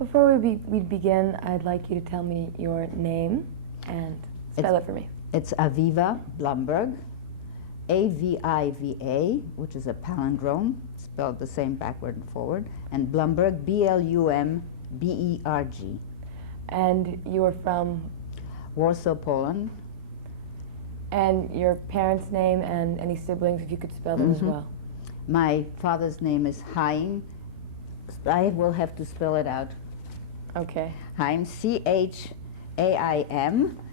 Before we begin, I'd like you to tell me your name and spell it for me. It's Aviva Blumberg, A-V-I-V-A, which is a palindrome, spelled the same backward and forward, and Blumberg, B-L-U-M-B-E-R-G. And you are from? Warsaw, Poland. And your parents' name and any siblings, if you could spell them as well. My father's name is Chaim. I will have to spell it out. Okay. Chaim, C-H-A-I-M,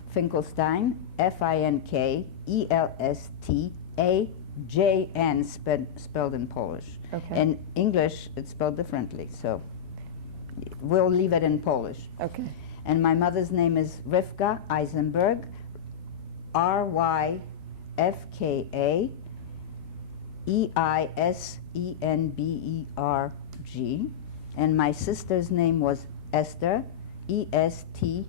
Finkelstein, F-I-N-K-E-L-S-T-A-J-N, spelled in Polish. Okay. In English, it's spelled differently, so we'll leave it in Polish. Okay. And my mother's name is Rivka Eisenberg, R-Y-F-K-A-E-I-S-E-N-B-E-R-G. And my sister's name was Esther, E-S-T-H-E-R,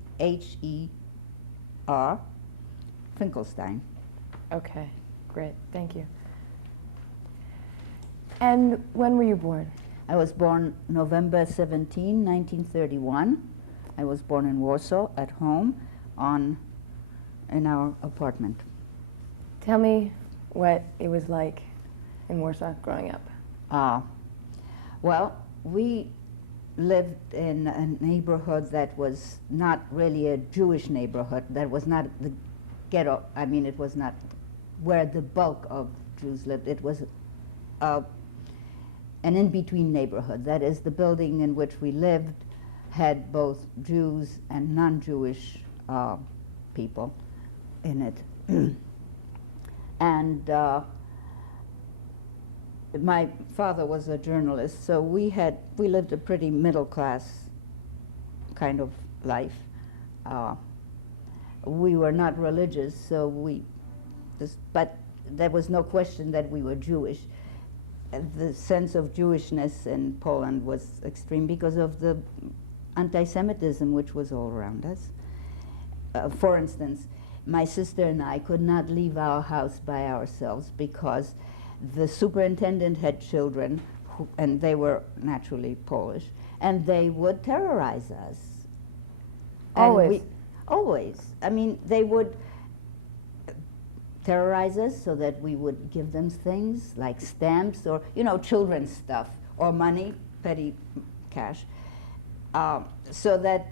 Finkelstein. Okay, great, thank you. And when were you born? I was born November 17, 1931. I was born in Warsaw at home in our apartment. Tell me what it was like in Warsaw growing up. Well, we lived in a neighborhood that was not really a Jewish neighborhood. That was not the ghetto. I mean, it was not where the bulk of Jews lived. It was an in-between neighborhood. That is, the building in which we lived had both Jews and non-Jewish people in it. And my father was a journalist, so we lived a pretty middle-class kind of life. We were not religious, so but there was no question that we were Jewish. The sense of Jewishness in Poland was extreme because of the anti-Semitism which was all around us. For instance, my sister and I could not leave our house by ourselves because the superintendent had children, and they were naturally Polish, and they would terrorize us. Always? Always. I mean, they would terrorize us so that we would give them things like stamps or, children's stuff, or money, petty cash, so that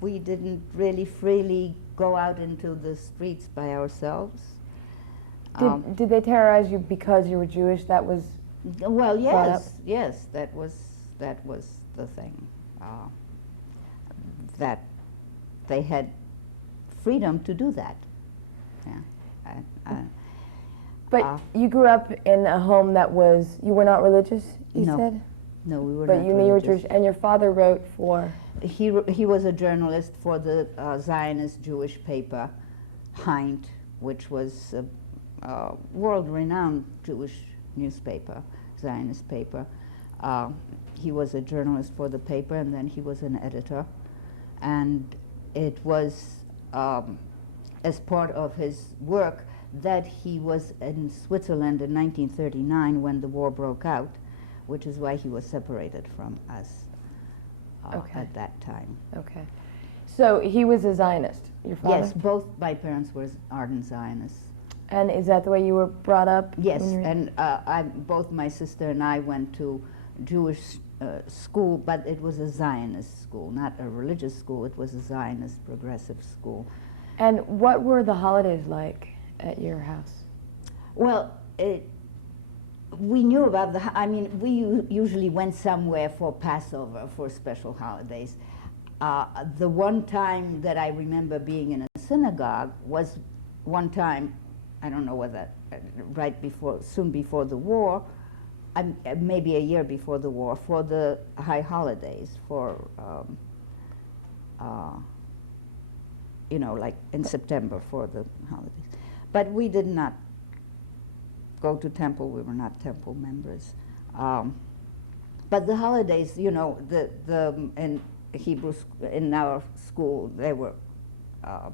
we didn't really freely go out into the streets by ourselves. Did they terrorize you because you were Jewish? That was well, yes, that was the thing. That they had freedom to do that. Yeah. But you grew up in a home that you were not religious, you said? No, we were not. But you knew you were religious. Jewish, and your father wrote for? He was a journalist for the Zionist Jewish paper, Heint, which was a world-renowned Jewish newspaper, Zionist paper. He was a journalist for the paper, and then he was an editor. And it was as part of his work that he was in Switzerland in 1939 when the war broke out, which is why he was separated from us at that time. Okay. So he was a Zionist, your father? Yes, both my parents were ardent Zionists. And is that the way you were brought up? Yes, and both my sister and I went to Jewish school, but it was a Zionist school, not a religious school. It was a Zionist progressive school. And what were the holidays like at your house? Well, we knew about we usually went somewhere for Passover, for special holidays. The one time that I remember being in a synagogue was one time, I don't know whether soon before the war, maybe a year before the war, for the high holidays, for like in September for the holidays. But we did not go to temple. We were not temple members. But the holidays, in Hebrew, in our school, they were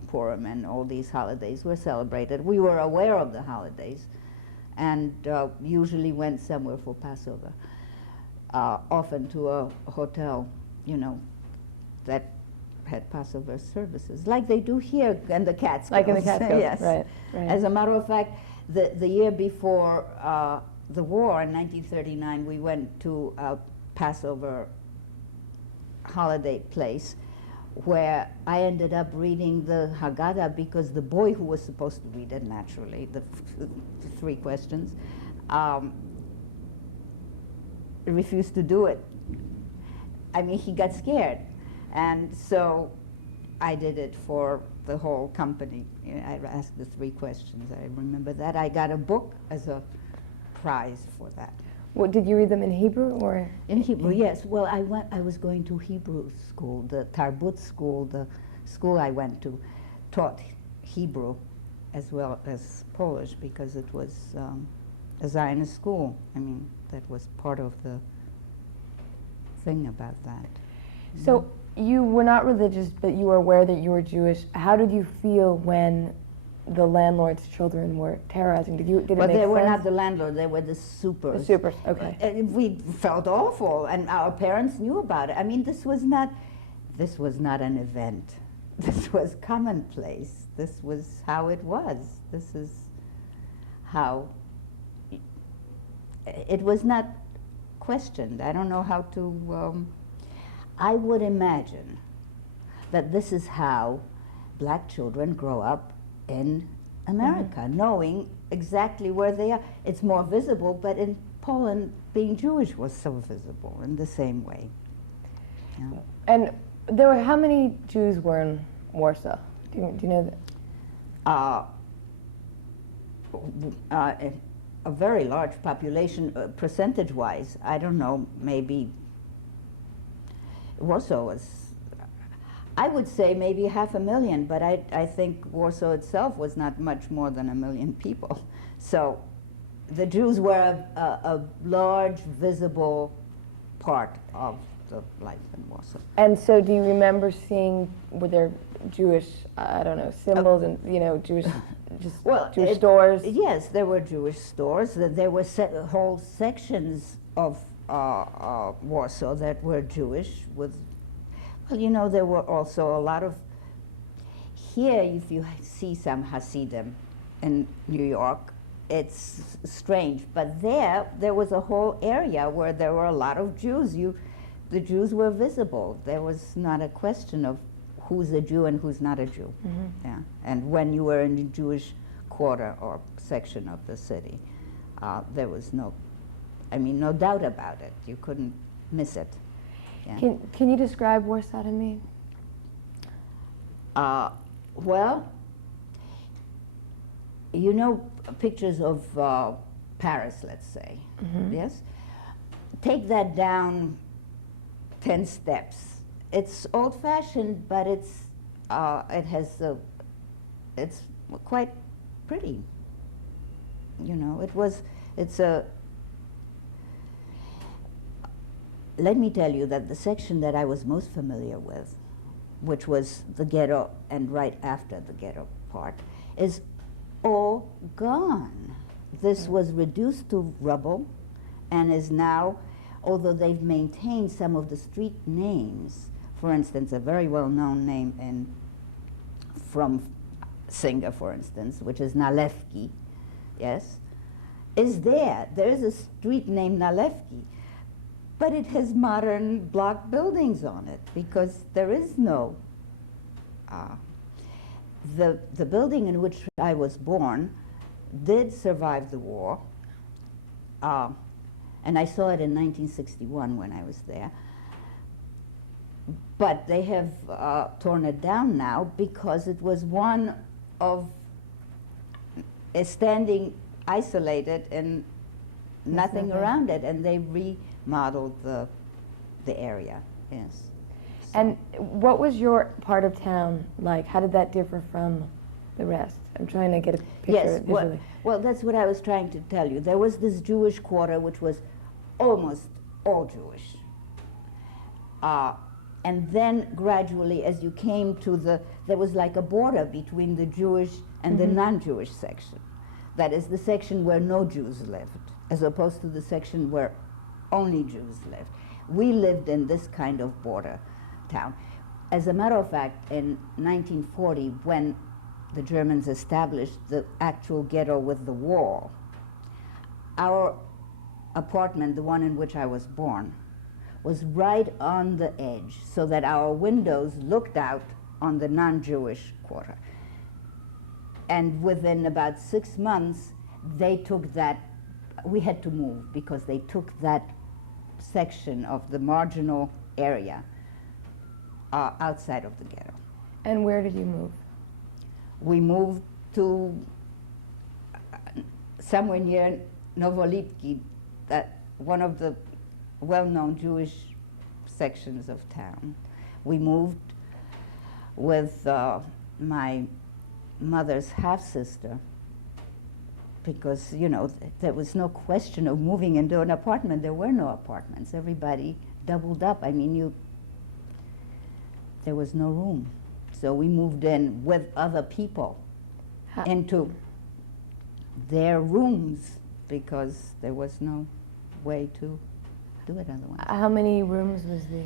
Purim and all these holidays were celebrated. We were aware of the holidays and usually went somewhere for Passover, often to a hotel, that had Passover services, like they do here in the Catskills. Like in the Catskills, Yes. right, right. As a matter of fact, the year before the war, in 1939, we went to a Passover holiday place where I ended up reading the Haggadah because the boy who was supposed to read it, naturally, the 3 questions, refused to do it. I mean, he got scared. And so I did it for the whole company. I asked the 3 questions. I remember that. I got a book as a prize for that. What, did you read them in Hebrew or? In Hebrew, yes. Well, I was going to Hebrew school, the Tarbut school. The school I went to taught Hebrew as well as Polish because it was a Zionist school. I mean, that was part of the thing about that. So you were not religious, but you were aware that you were Jewish. How did you feel when the landlord's children were terrorizing? Did it make sense? Well, they were not the landlord, they were the supers. The supers, okay. And we felt awful, and our parents knew about it. I mean, this was not an event. This was commonplace. This was how it was. This is how it was not questioned. I don't know how to, I would imagine that this is how black children grow up in America, knowing exactly where they are. It's more visible, but in Poland, being Jewish was so visible in the same way. Yeah. And there were, how many Jews were in Warsaw? Do you know that? A very large population, percentage-wise. I don't know, maybe Warsaw was, I would say maybe 500,000, but I think Warsaw itself was not much more than 1 million people. So the Jews were a large, visible part of the life in Warsaw. And so do you remember seeing, were there Jewish, I don't know, symbols and, you know, Jewish, just Jewish stores? Yes, there were Jewish stores. There were whole sections of Warsaw that were Jewish with, well, you know, there were also a lot of, here if you see some Hasidim in New York, it's strange, but there was a whole area where there were a lot of Jews. The Jews were visible. There was not a question of who's a Jew and who's not a Jew. Mm-hmm. Yeah. And when you were in the Jewish quarter or section of the city, there was no doubt about it. You couldn't miss it. Yeah. Can you describe Warsaw to me? Well, you know pictures of Paris, let's say, yes? Take that down 10 steps. It's old-fashioned, but it's quite pretty. You know, let me tell you that the section that I was most familiar with, which was the ghetto and right after the ghetto part, is all gone. This was reduced to rubble and is now, although they've maintained some of the street names, for instance, a very well-known name from Singer, for instance, which is Nalewki, yes, is there. There is a street named Nalewki, but it has modern block buildings on it because there is no. The building in which I was born did survive the war, and I saw it in 1961 when I was there. But they have torn it down now because it was one of standing isolated and nothing around it, and they remodeled the area. Yes. So. And what was your part of town like? How did that differ from the rest? I'm trying to get a picture visually. Well, that's what I was trying to tell you. There was this Jewish quarter which was almost all Jewish. And then gradually, as you came to there was like a border between the Jewish and the non-Jewish section. That is the section where no Jews lived, as opposed to the section where only Jews lived. We lived in this kind of border town. As a matter of fact, in 1940, when the Germans established the actual ghetto with the wall, our apartment, the one in which I was born, was right on the edge, so that our windows looked out on the non-Jewish quarter. And within about 6 months, they took that, we had to move because they took that section of the marginal area outside of the ghetto. And where did you move? We moved to somewhere near Novolipki, that one of the well-known Jewish sections of town. We moved with my mother's half-sister because, you know, there was no question of moving into an apartment. There were no apartments. Everybody doubled up. I mean, there was no room. So we moved in with other people into their rooms because there was no way to do it otherwise. How many rooms was the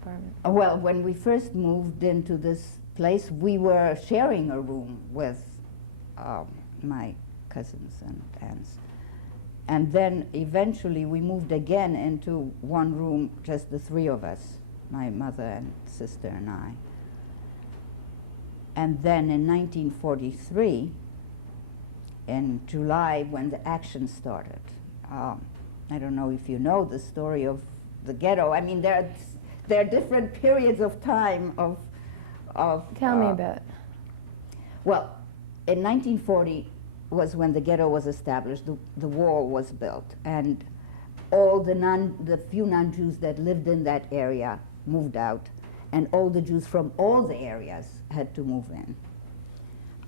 apartment? Well, when we first moved into this place, we were sharing a room with my cousins and aunts. And then eventually we moved again into one room, just the three of us, my mother and sister and I. And then in 1943, in July, when the action started, I don't know if you know the story of the ghetto. I mean, there are different periods of time of Tell me about it. Well, in 1940 was when the ghetto was established. The wall was built, and all the few non-Jews that lived in that area moved out, and all the Jews from all the areas had to move in.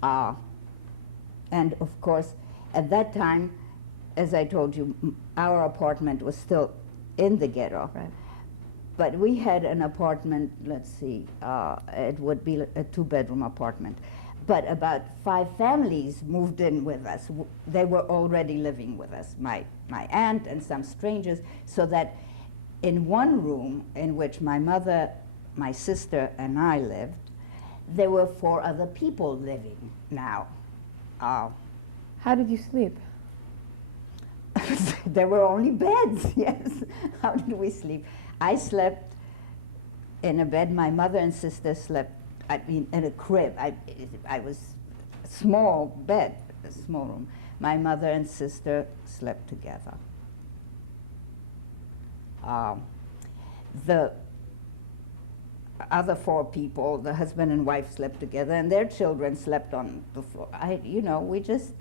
And of course, at that time, as I told you, our apartment was still in the ghetto. Right. But we had an apartment, let's see, it would be a two-bedroom apartment. But about 5 families moved in with us. They were already living with us, my aunt and some strangers, so that in one room in which my mother, my sister, and I lived, there were 4 other people living now. How did you sleep? There were only beds, yes. How did we sleep? I slept in a bed. My mother and sister slept, I mean, in a crib. I was a small bed, a small room. My mother and sister slept together. The other 4 people, the husband and wife, slept together, and their children slept on the floor. We just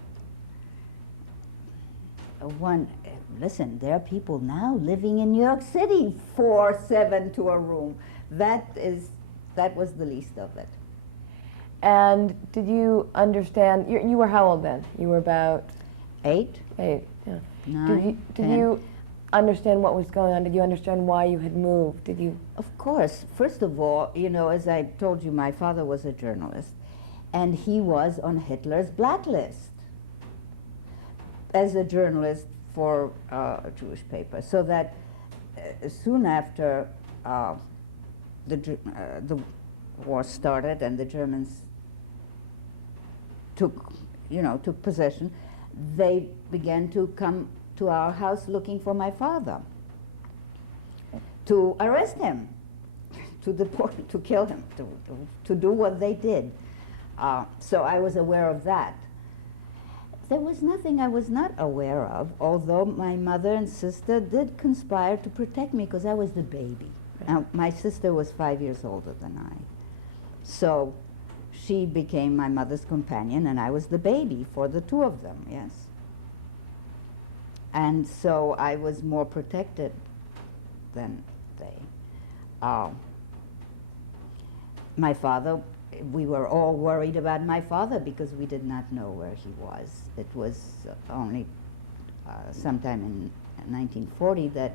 listen, there are people now living in New York City 4-7 to a room. That was the least of it. And did you understand, you were how old then? You were about 8, yeah. 9, Did you understand what was going on? Did you understand why you had moved? Did you? Of course. First of all, as I told you, my father was a journalist, and he was on Hitler's blacklist as a journalist for a Jewish paper. So that soon after the war started and the Germans took possession, they began to come to our house looking for my father, to arrest him, to deport, to kill him, to do what they did. So I was aware of that. There was nothing I was not aware of, although my mother and sister did conspire to protect me because I was the baby. Now, my sister was 5 years older than I. So she became my mother's companion, and I was the baby for the 2 of them, yes. And so I was more protected than they. My father, we were all worried about my father because we did not know where he was. It was only sometime in 1940 that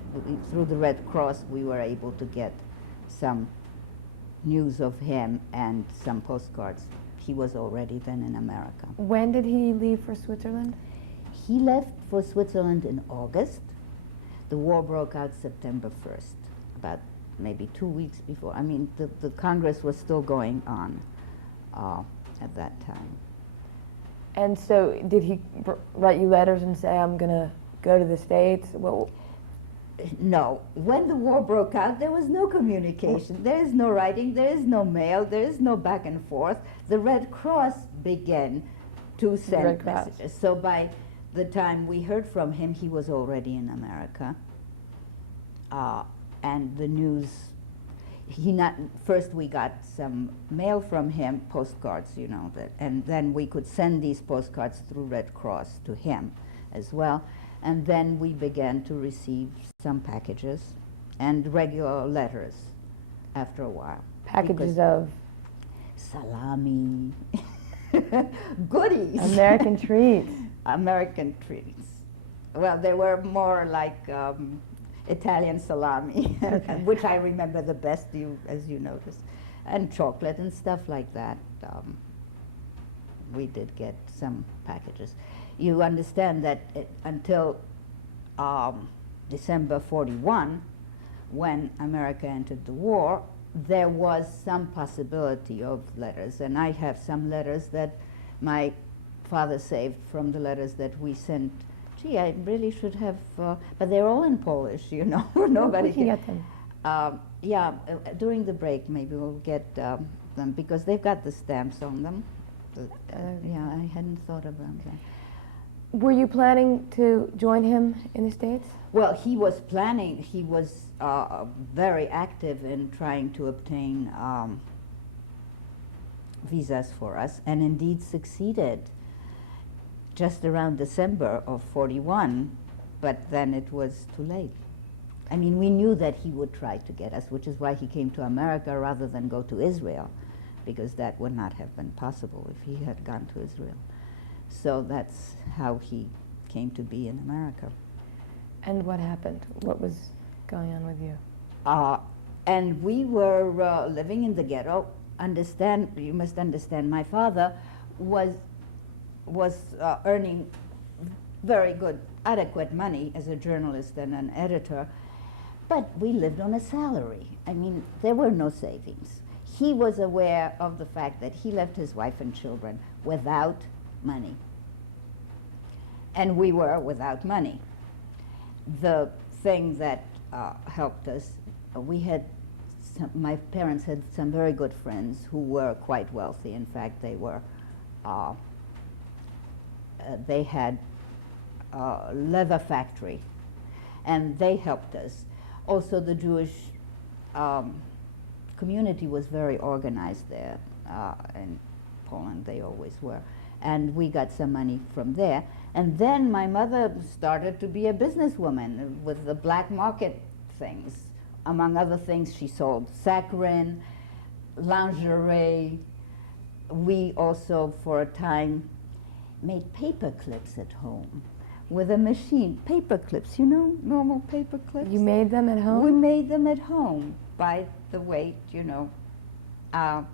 through the Red Cross we were able to get some news of him and some postcards. He was already then in America. When did he leave for Switzerland? He left for Switzerland in August. The war broke out September 1st, about maybe 2 weeks before. I mean, the Congress was still going on at that time. And so, did he write you letters and say, "I'm gonna go to the States"? Well, no. When the war broke out, there was no communication. There is no writing. There is no mail. There is no back and forth. The Red Cross began to send messages. So by the time we heard from him, he was already in America. And the news, first we got some mail from him, postcards, you know, and then we could send these postcards through Red Cross to him as well. And then we began to receive some packages and regular letters after a while. Packages of? Salami, goodies. American treats. American treats. Well, they were more like Italian salami, okay. Which I remember the best, as you noticed, and chocolate and stuff like that. We did get some packages. You understand that until December 41, when America entered the war, there was some possibility of letters, and I have some letters that my father saved from the letters that we sent. Gee, I really should have, but they're all in Polish, you know. Nobody can get them. Yeah, during the break maybe we'll get them, because they've got the stamps on them. Yeah, I hadn't thought about that. Were you planning to join him in the States? Well, he was planning. He was very active in trying to obtain visas for us, and indeed succeeded just around December of 41, but then it was too late. I mean, we knew that he would try to get us, which is why he came to America rather than go to Israel, because that would not have been possible if he had gone to Israel. So that's how he came to be in America. And what happened? What was going on with you? And we were living in the ghetto. You must understand, my father was earning very good, adequate money as a journalist and an editor, but we lived on a salary. I mean, there were no savings. He was aware of the fact that he left his wife and children without money, and we were without money. The thing that helped us, my parents had some very good friends who were quite wealthy. In fact, they had a leather factory, and they helped us. Also, the Jewish community was very organized there. In Poland, they always were. And we got some money from there. And then my mother started to be a businesswoman with the black market things. Among other things, she sold saccharin, lingerie. We also, for a time, made paper clips at home with a machine. Paper clips, you know, normal paper clips. You made them at home? We made them at home by the weight, you know.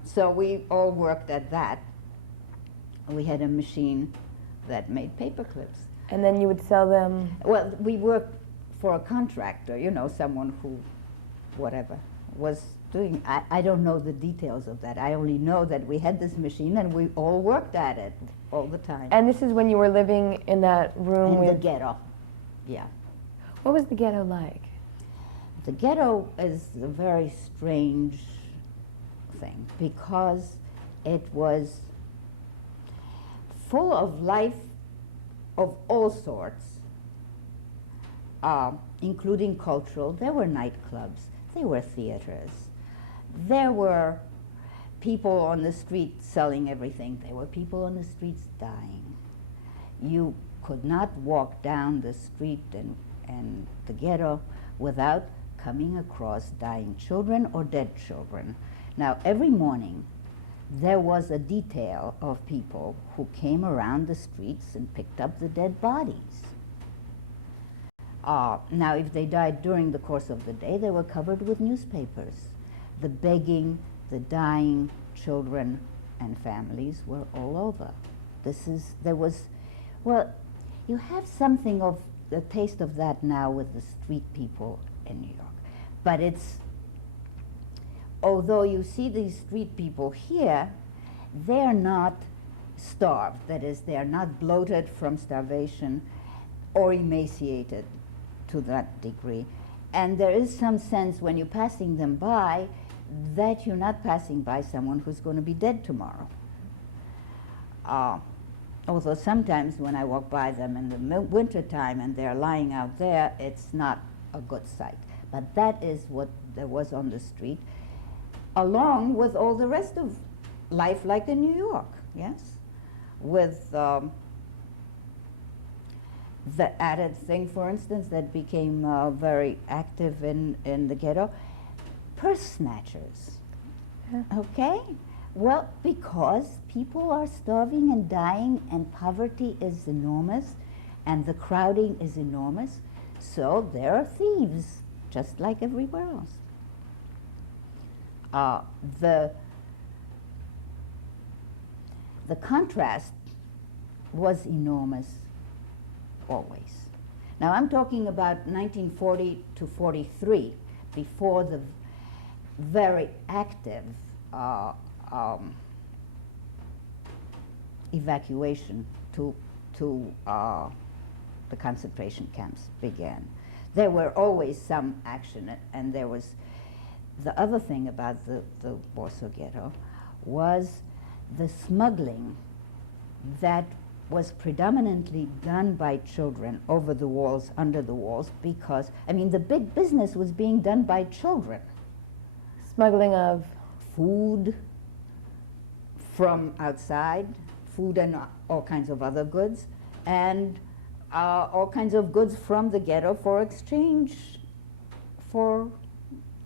So we all worked at that. We had a machine that made paper clips. And then you would sell them? Well, we worked for a contractor, you know, someone who, whatever, was doing. I don't know the details of that. I only know that we had this machine and we all worked at it all the time. And this is when you were living in that room in the ghetto, yeah. What was the ghetto like? The ghetto is a very strange thing because it was full of life of all sorts, including cultural. There were nightclubs, there were theaters, there were people on the street selling everything, there were people on the streets dying. You could not walk down the street and the ghetto without coming across dying children or dead children. Now, every morning, there was a detail of people who came around the streets and picked up the dead bodies. Now, if they died during the course of the day, they were covered with newspapers. The begging, the dying children and families were all over. Well, you have something of the taste of that now with the street people in New York, but it's although you see these street people here, they're not starved. That is, they are not bloated from starvation or emaciated to that degree. And there is some sense when you're passing them by that you're not passing by someone who's going to be dead tomorrow. Although sometimes when I walk by them in the winter time and they're lying out there, it's not a good sight. But that is what there was on the street, along with all the rest of life like in New York, yes? With the added thing, for instance, that became very active in the ghetto, purse snatchers, okay? Well, because people are starving and dying and poverty is enormous and the crowding is enormous, so there are thieves, just like everywhere else. The contrast was enormous always. Now I'm talking about 1940 to 43, before the very active evacuation to the concentration camps began. There were always some action, and there was the other thing about the Warsaw Ghetto was the smuggling that was predominantly done by children over the walls, under the walls, because, I mean, the big business was being done by children. Smuggling of? Food from outside, food and all kinds of other goods, and all kinds of goods from the ghetto for exchange for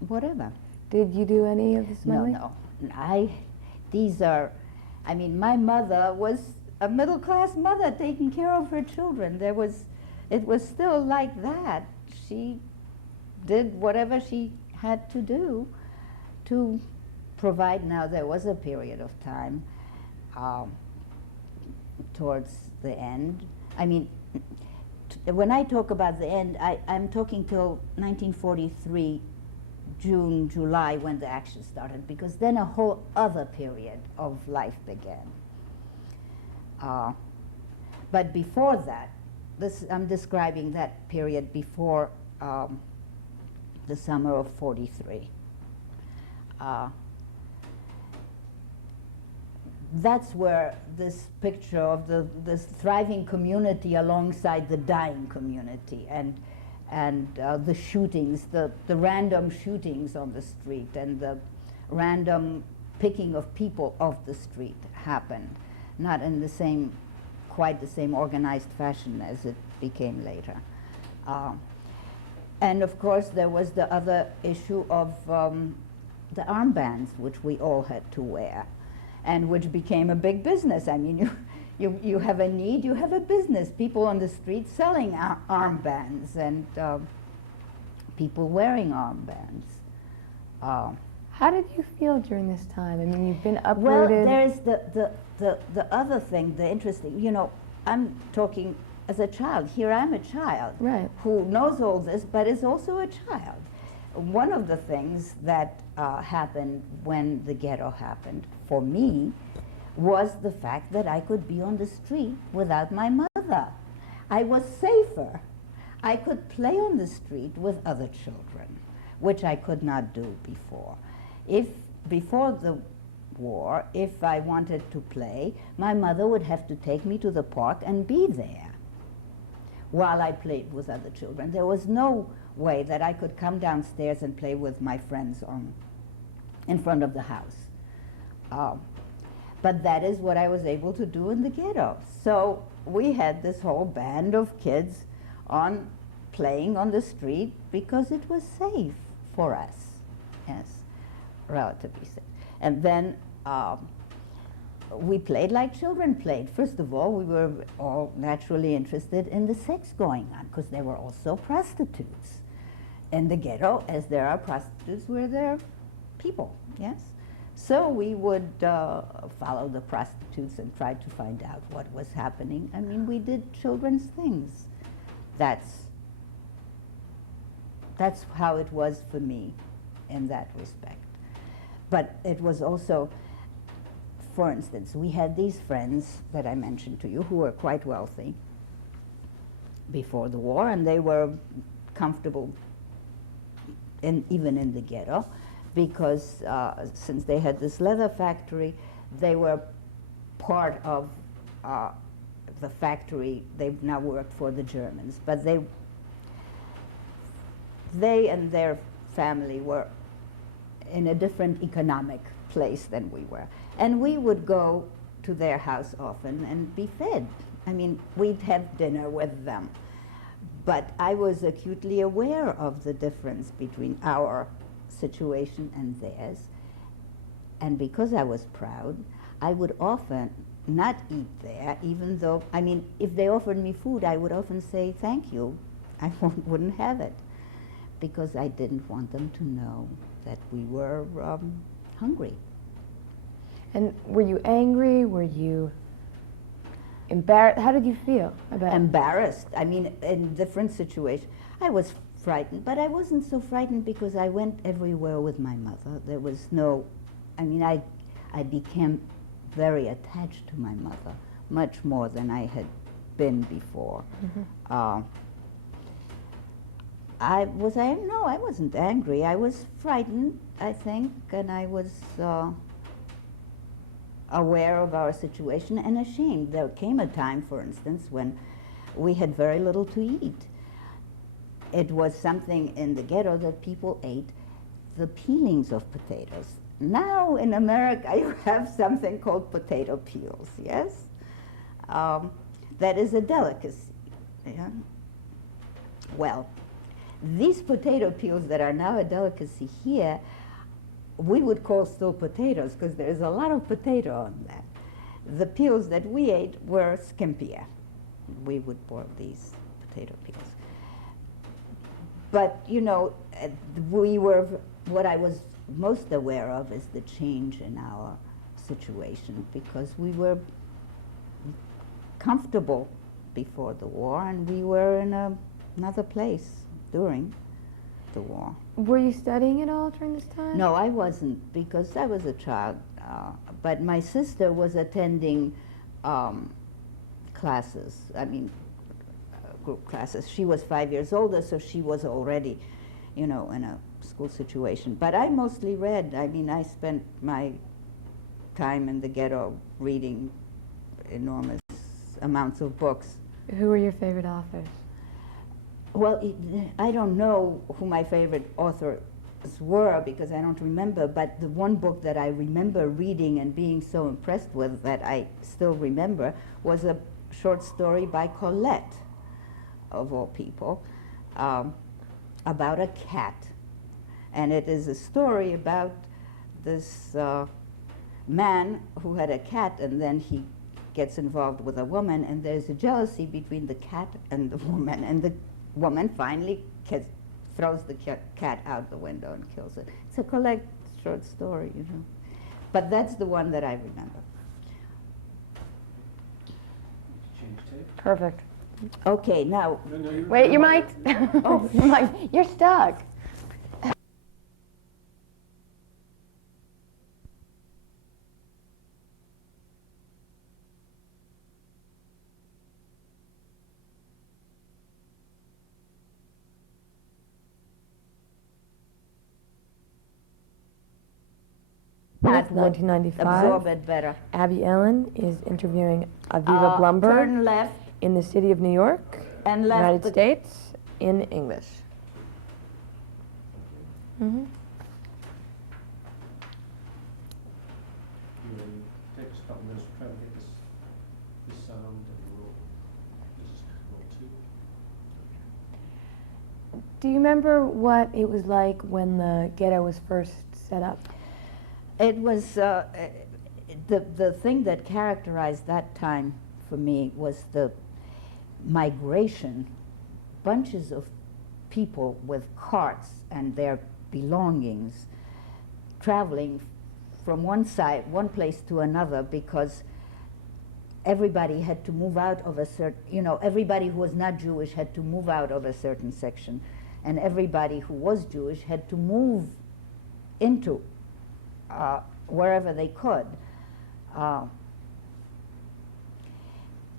whatever. Did you do any of the smuggling? No. I mean, my mother was a middle-class mother taking care of her children. It was still like that. She did whatever she had to do to provide. Now, there was a period of time towards the end. I mean, when I talk about the end, I'm talking till 1943, June, July, when the action started, because then a whole other period of life began. But before that, I'm describing that period before the summer of 43. That's where this picture of this thriving community alongside the dying community, and the shootings, the random shootings on the street, and the random picking of people off the street happened, not in quite the same organized fashion as it became later. And of course there was the other issue of the armbands, which we all had to wear, and which became a big business. I mean, you have a need, you have a business. People on the street selling armbands, and people wearing armbands. How did you feel during this time? I mean, you've been uprooted. Well, there's the other thing, the interesting, you know, I'm talking as a child. Here I'm a child, right, who knows all this, but is also a child. One of the things that happened when the ghetto happened for me was the fact that I could be on the street without my mother. I was safer. I could play on the street with other children, which I could not do before. Before the war, if I wanted to play, my mother would have to take me to the park and be there while I played with other children. There was no way that I could come downstairs and play with my friends in front of the house. But that is what I was able to do in the ghetto. So we had this whole band of kids playing on the street because it was safe for us, yes, relatively safe. And then we played like children played. First of all, we were all naturally interested in the sex going on, because there were also prostitutes in the ghetto, as there are prostitutes where there are people, yes? So we would follow the prostitutes and try to find out what was happening. I mean, we did children's things. That's how it was for me in that respect. but it was also, for instance, we had these friends that I mentioned to you who were quite wealthy before the war, and they were comfortable even in the ghetto, because since they had this leather factory, they were part of the factory. They now worked for the Germans, but they and their family were in a different economic place than we were. And we would go to their house often and be fed. I mean, we'd have dinner with them. But I was acutely aware of the difference between our situation and theirs. And because I was proud, I would often not eat there, even though, I mean, if they offered me food, I would often say, thank you. I wouldn't have it, because I didn't want them to know that we were hungry. And were you angry? Were you embarrassed? How did you feel about it? Embarrassed. I mean, in different situations. I was frightened, but I wasn't so frightened because I went everywhere with my mother. There was no, I mean, I became very attached to my mother, much more than I had been before. Mm-hmm. No, I wasn't angry. I was frightened, I think, and I was aware of our situation and ashamed. There came a time, for instance, when we had very little to eat. It was something in the ghetto that people ate the peelings of potatoes. Now in America you have something called potato peels, yes? That is a delicacy. Yeah? Well, these potato peels that are now a delicacy here, we would call still potatoes because there's a lot of potato on that. The peels that we ate were skimpier. We would boil these potato peels. But, you know, what I was most aware of is the change in our situation, because we were comfortable before the war and we were in another place during the war. Were you studying at all during this time? No, I wasn't, because I was a child. But my sister was attending classes, I mean, group classes. She was 5 years older, so she was already, you know, in a school situation. But I mostly read. I mean, I spent my time in the ghetto reading enormous amounts of books. Who were your favorite authors? Well, I don't know who my favorite authors were because I don't remember, but the one book that I remember reading and being so impressed with that I still remember was a short story by Colette, of all people, about a cat. And it is a story about this man who had a cat, and then he gets involved with a woman, and there's a jealousy between the cat and the woman, and the woman finally throws the cat out the window and kills it. It's a Colette short story, you know. But that's the one that I remember. Perfect. Okay, now. Wait, you might. Oh, you might. You're stuck. That's 1995. Absorb it better. Abby Ellen is interviewing Aviva Blumberg Turn left in the city of New York, and left United States, in English. Mm-hmm. Take a couple minutes to try to get this sound and roll. This is roll 2. Do you remember what it was like when the ghetto was first set up? It was the thing that characterized that time for me was the migration, bunches of people with carts and their belongings traveling from one place to another, because everybody had to move out of a certain, you know, everybody who was not Jewish had to move out of a certain section, and everybody who was Jewish had to move into wherever they could.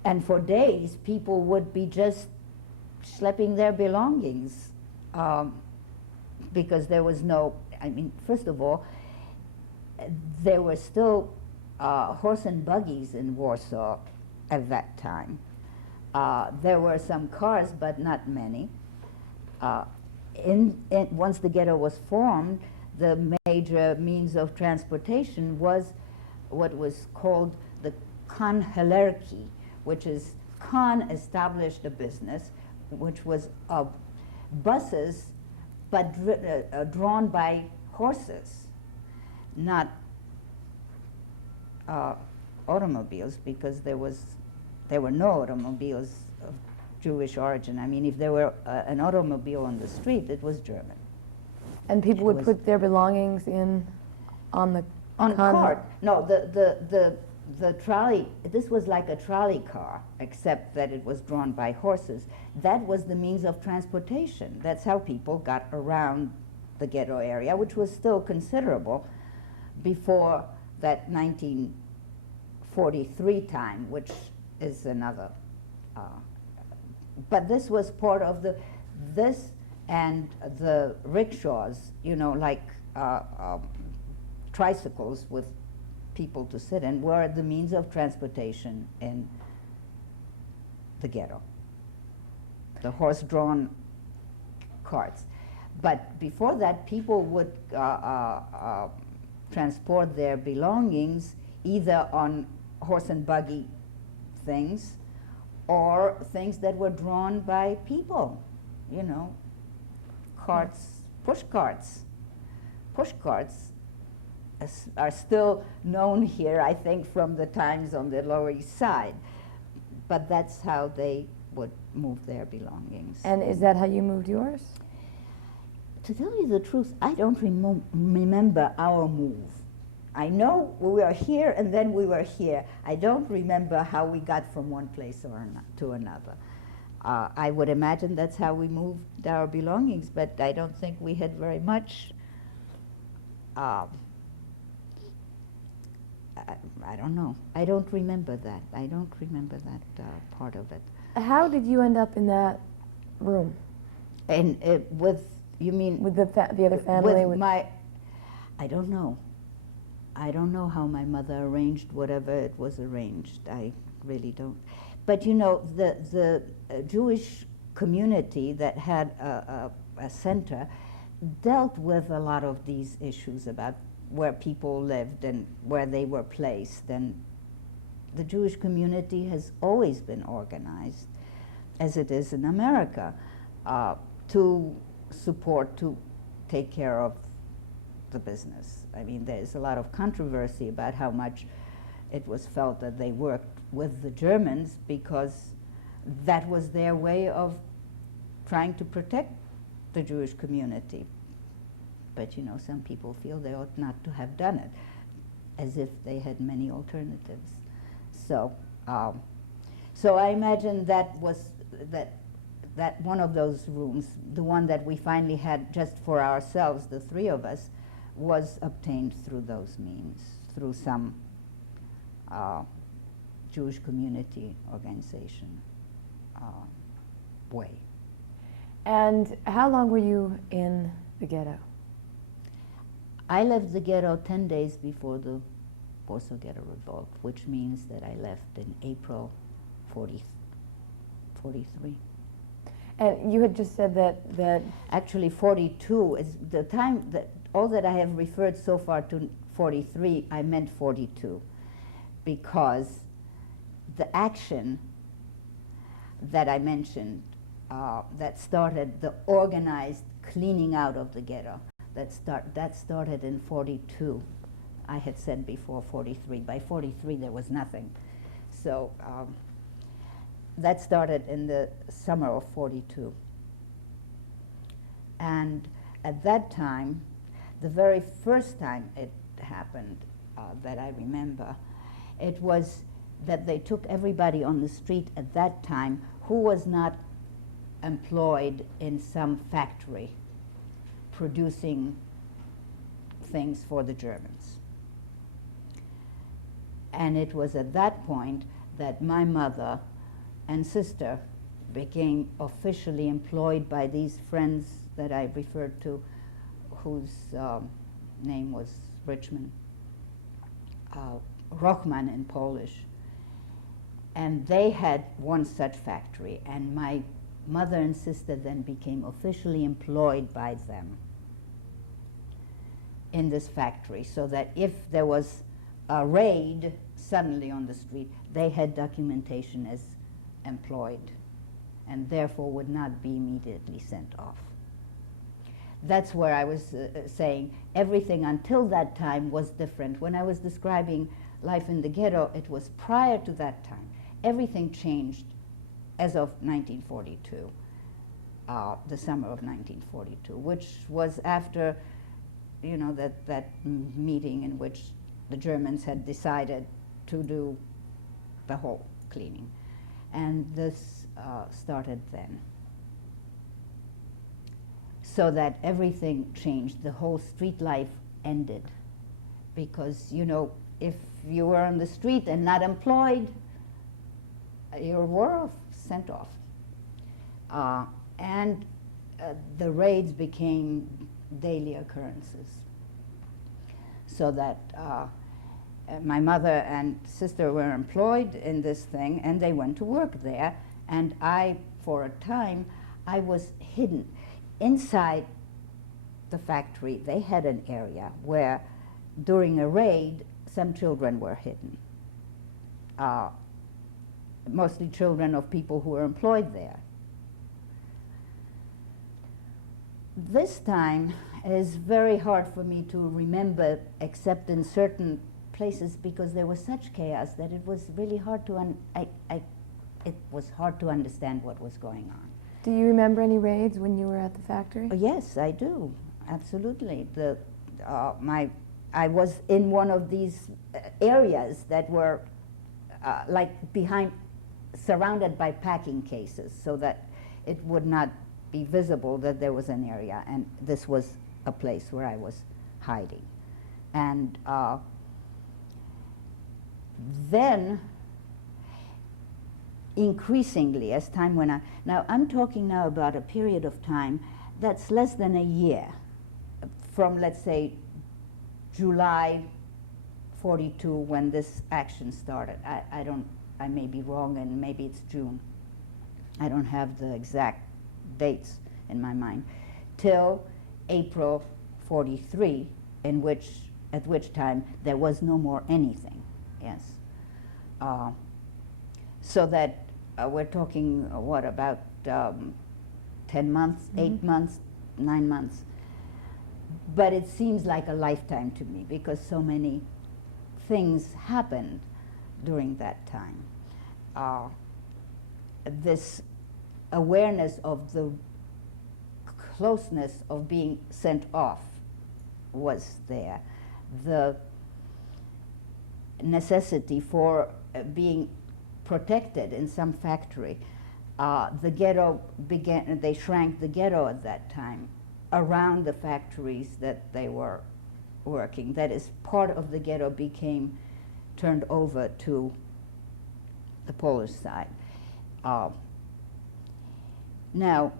And for days, people would be just schlepping their belongings because there was no, I mean, first of all, there were still horse and buggies in Warsaw at that time. There were some cars, but not many. Once the ghetto was formed, the major means of transportation was what was called the Khan-hierarchy, which is Khan established a business, which was buses, but drawn by horses, not automobiles, because there were no automobiles of Jewish origin. I mean, if there were an automobile on the street, it was German. And people would put their belongings on the cart. No, the trolley. This was like a trolley car, except that it was drawn by horses. That was the means of transportation. That's how people got around the ghetto area, which was still considerable before that 1943 time, which is another. But this was part of this and the rickshaws, you know, like tricycles with people to sit in, were the means of transportation in the ghetto. The horse-drawn carts. But before that, people would transport their belongings either on horse and buggy things or things that were drawn by people, you know, carts, push carts. Push carts are still known here, I think, from the times on the Lower East Side. But that's how they would move their belongings. And is that how you moved yours? To tell you the truth, I don't remember our move. I know we were here and then we were here. I don't remember how we got from one place to another. I would imagine that's how we moved our belongings, but I don't think we had very much. I don't know. I don't remember that. I don't remember that part of it. How did you end up in that room? And with, you mean? With the other family? With my, I don't know. I don't know how my mother arranged whatever it was arranged. I really don't. But you know, the Jewish community that had a center dealt with a lot of these issues about where people lived and where they were placed. And the Jewish community has always been organized, as it is in America, to support, to take care of the business. I mean, there's a lot of controversy about how much it was felt that they worked with the Germans because that was their way of trying to protect the Jewish community. But you know, some people feel they ought not to have done it, as if they had many alternatives. So, so I imagine that was that one of those rooms, the one that we finally had just for ourselves, the three of us, was obtained through those means, through some Jewish community organization way. And how long were you in the ghetto? I left the ghetto 10 days before the Warsaw Ghetto Revolt, which means that I left in April 43. And you had just said that actually 42 is the time that all that I have referred so far to 43, I meant 42, because the action that I mentioned that started the organized cleaning out of the ghetto, that started in 42. I had said before 43. By 43 there was nothing. So that started in the summer of 42. And at that time, the very first time it happened that I remember, it was that they took everybody on the street at that time who was not employed in some factory producing things for the Germans. And it was at that point that my mother and sister became officially employed by these friends that I referred to, whose name was Richmond, Rochman in Polish. And they had one such factory, and my mother and sister then became officially employed by them in this factory, so that if there was a raid suddenly on the street, they had documentation as employed and therefore would not be immediately sent off. That's where I was saying everything until that time was different. When I was describing life in the ghetto, it was prior to that time. Everything changed as of 1942, the summer of 1942, which was after, you know, that meeting in which the Germans had decided to do the whole cleaning. And this started then. So that everything changed. The whole street life ended. Because, you know, if you were on the street and not employed, you were sent off. And the raids became daily occurrences. So that my mother and sister were employed in this thing, and they went to work there. And I, for a time, I was hidden. Inside the factory, they had an area where, during a raid, some children were hidden. Mostly children of people who were employed there. This time is very hard for me to remember, except in certain places, because there was such chaos that it was really hard to it was hard to understand what was going on. Do you remember any raids when you were at the factory? Yes, I do. Absolutely. I was in one of these areas that were like surrounded by packing cases, so that it would not be visible that there was an area, and this was a place where I was hiding. And then, increasingly, as time went on, now I'm talking now about a period of time that's less than a year, from, let's say, July 42, when this action started. I may be wrong, and maybe it's June. I don't have the exact dates in my mind, till April 43, at which time there was no more anything. Yes. So that we're talking, what, about 10 months, 8 months, 9 months. But it seems like a lifetime to me, because so many things happened during that time. This awareness of the closeness of being sent off was there. The necessity for being protected in some factory. The ghetto they shrank the ghetto at that time around the factories that they were working. That is, part of the ghetto became turned over to the Polish side. Now,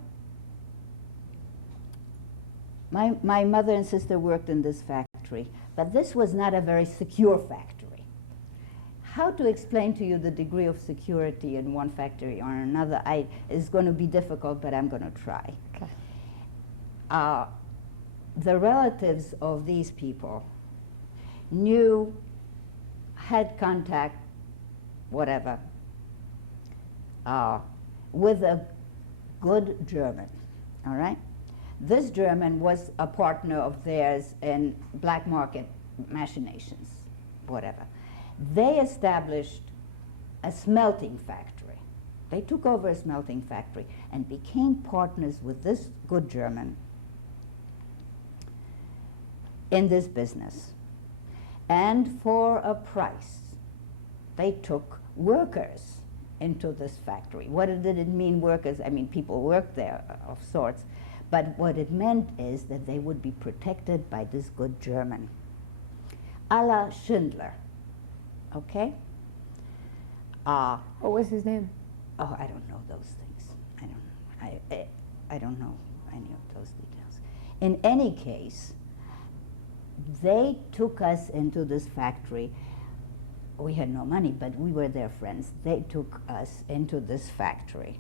my mother and sister worked in this factory, but this was not a very secure factory. How to explain to you the degree of security in one factory or another is going to be difficult, but I'm going to try. Okay. The relatives of these people had contact, whatever, with a good German, all right? This German was a partner of theirs in black market machinations, whatever. They established a smelting factory. They took over a smelting factory and became partners with this good German in this business. And for a price, they took workers into this factory. What did it mean, workers? I mean, people worked there of sorts. But what it meant is that they would be protected by this good German, a la Schindler. Okay? What was his name? Oh, I don't know those things. I don't know any of those details. In any case, they took us into this factory. We had no money, but we were their friends. They took us into this factory,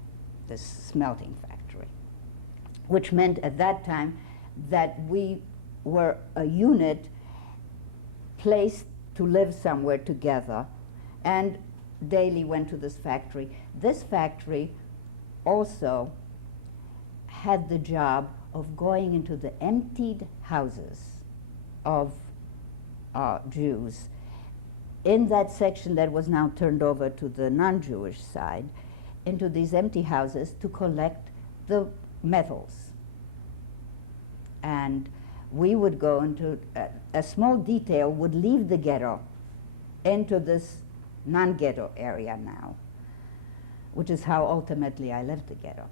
this smelting factory, which meant at that time that we were a unit placed to live somewhere together, and daily went to this factory. This factory also had the job of going into the emptied houses of Jews in that section that was now turned over to the non-Jewish side, into these empty houses to collect the metals. And we would go into, a small detail would leave the ghetto into this non-ghetto area now, which is how ultimately I left the ghetto.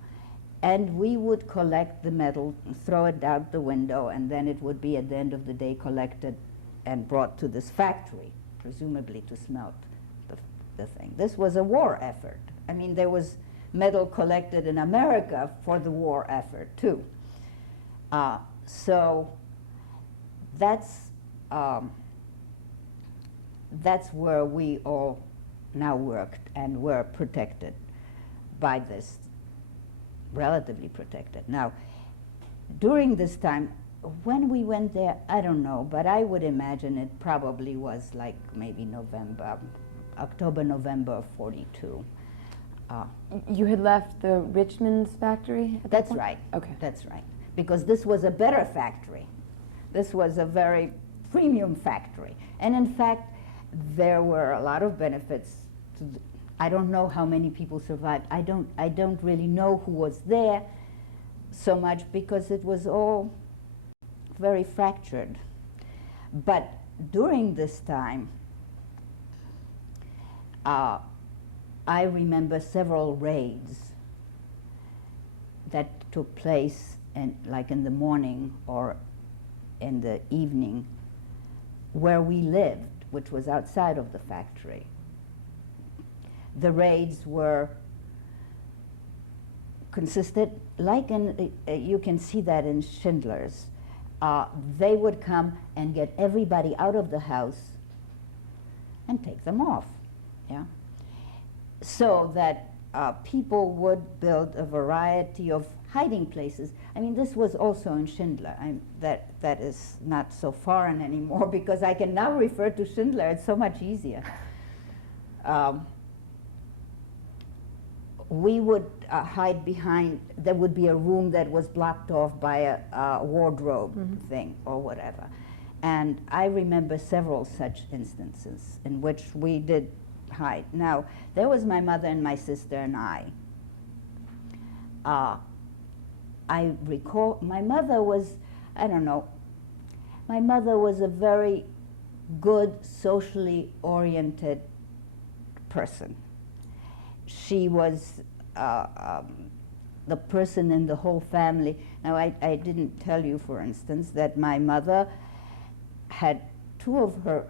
And we would collect the metal, throw it out the window, and then it would be at the end of the day collected and brought to this factory, presumably to smelt the thing. This was a war effort. I mean, there was metal collected in America for the war effort too. So that's where we all now worked and were protected by this, relatively protected. Now, during this time, when we went there, I don't know, but I would imagine it probably was like maybe October, November of 42. You had left the Richmond's factory at that That's point? right. Okay. That's right. Because this was a better factory. This was a very premium factory. And in fact, there were a lot of benefits. I don't know how many people survived. I don't really know who was there so much because it was all very fractured. But during this time, I remember several raids that took place like in the morning or in the evening where we lived, which was outside of the factory. The raids consisted, like you can see that in Schindler's. They would come and get everybody out of the house and take them off, yeah? So that people would build a variety of hiding places. I mean, this was also in Schindler. That is not so foreign anymore because I can now refer to Schindler. It's so much easier. We would hide behind, there would be a room that was blocked off by a wardrobe thing or whatever. And I remember several such instances in which we did hide. Now, there was my mother and my sister and I. I recall my mother was, I don't know, my mother was a very good, socially oriented person. She was the person in the whole family. Now, I didn't tell you, for instance, that my mother had 2 of her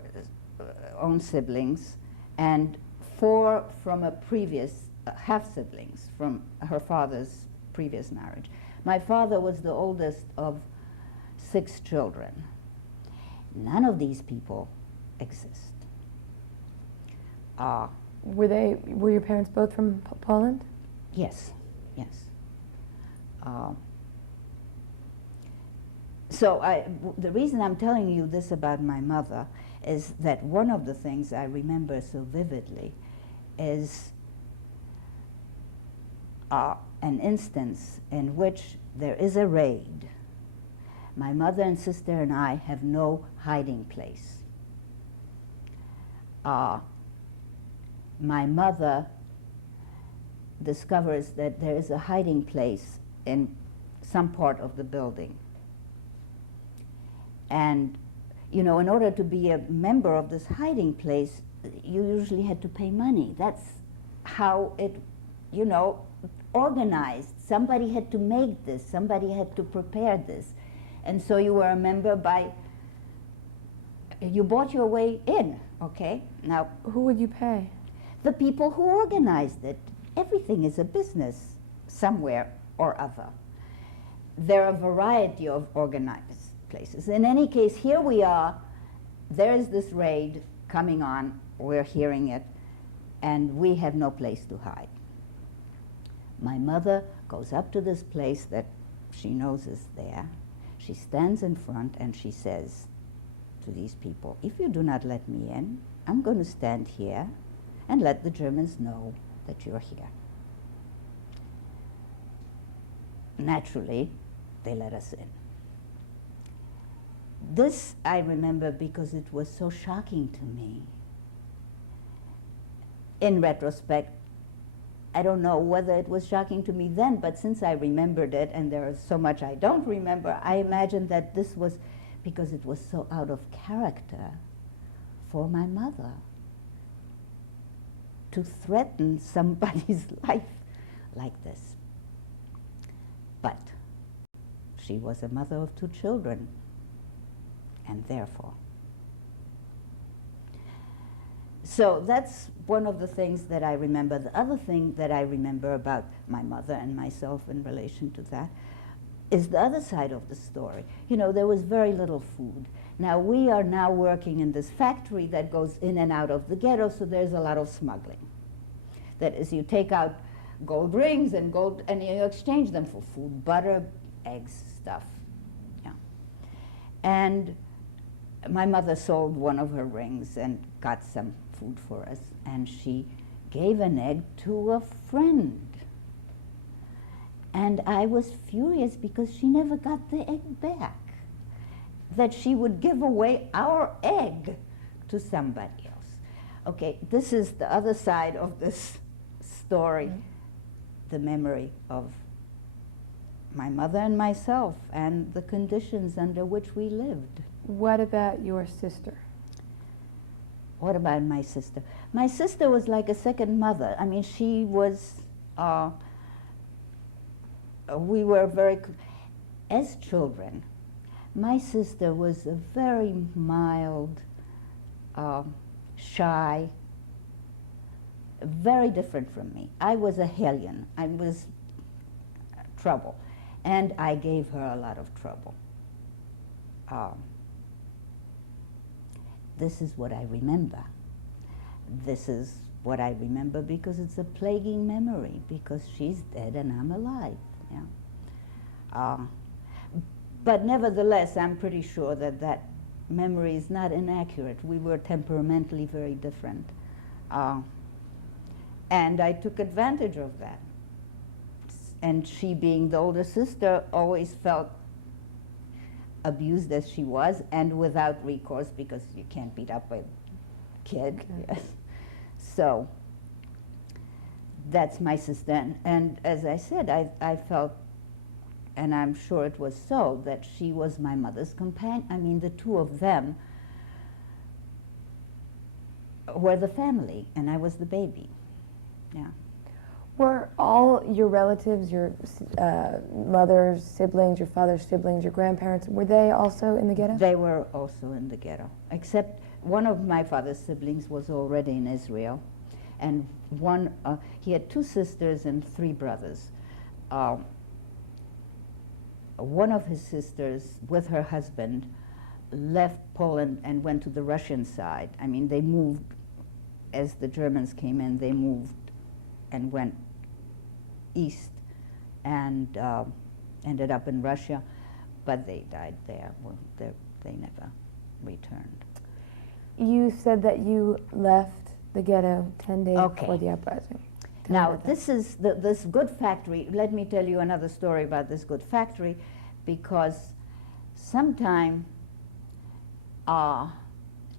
own siblings and 4 from a previous half-siblings from her father's previous marriage. My father was the oldest of 6 children. None of these people exist. Were your parents both from Poland? Yes, yes. So the reason I'm telling you this about my mother is that one of the things I remember so vividly is an instance in which there is a raid. My mother and sister and I have no hiding place. My mother discovers that there is a hiding place in some part of the building. And, you know, in order to be a member of this hiding place, you usually had to pay money. That's how it, you know, organized. Somebody had to make this. Somebody had to prepare this. And so you were a member by, you bought your way in, okay? Now, Who would you pay? the people who organized it. Everything is a business somewhere or other. There are a variety of organized places. In any case, here we are. There is this raid coming on. We're hearing it, and we have no place to hide. My mother goes up to this place that she knows is there. She stands in front and she says to these people, if you do not let me in, I'm going to stand here and let the Germans know that you're here. Naturally, they let us in. This I remember because it was so shocking to me. In retrospect, I don't know whether it was shocking to me then, but since I remembered it, and there is so much I don't remember, I imagine that this was because it was so out of character for my mother to threaten somebody's life like this. But she was a mother of 2 children, and therefore. So that's one of the things that I remember. The other thing that I remember about my mother and myself in relation to that is the other side of the story. You know, there was very little food. Now, we are now working in this factory that goes in and out of the ghetto, so there's a lot of smuggling. That is, you take out gold rings and gold, and you exchange them for food, butter, eggs, stuff. Yeah. And my mother sold one of her rings and got some food for us, and she gave an egg to a friend. And I was furious because she never got the egg back, that she would give away our egg to somebody else. Okay, this is the other side of this story, the memory of my mother and myself and the conditions under which we lived. What about your sister? What about my sister? My sister was like a second mother. I mean, she was, we were very, as children, my sister was a very mild, shy, very different from me. I was a hellion. I was trouble. And I gave her a lot of trouble. This is what I remember. This is what I remember because it's a plaguing memory, because she's dead and I'm alive. Yeah. But nevertheless, I'm pretty sure that that memory is not inaccurate. We were temperamentally very different. And I took advantage of that. And she, being the older sister, always felt abused as she was, and without recourse, because you can't beat up a kid. Okay. Yes. So that's my sister. And as I said, I felt, and I'm sure it was so, that she was my mother's companion. I mean, the two of them were the family, and I was the baby. Yeah. Were all your relatives, your mother's siblings, your father's siblings, your grandparents, were they also in the ghetto? They were also in the ghetto, except one of my father's siblings was already in Israel, and one, he had 2 sisters and 3 brothers. One of his sisters, with her husband, left Poland and went to the Russian side. I mean, they moved, as the Germans came in, they moved and went east and ended up in Russia, but they died there. Well, they never returned. You said that you left the ghetto 10 days Okay. before the uprising. Tell me Now, about that. this is this good factory. Let me tell you another story about this good factory, because sometime, I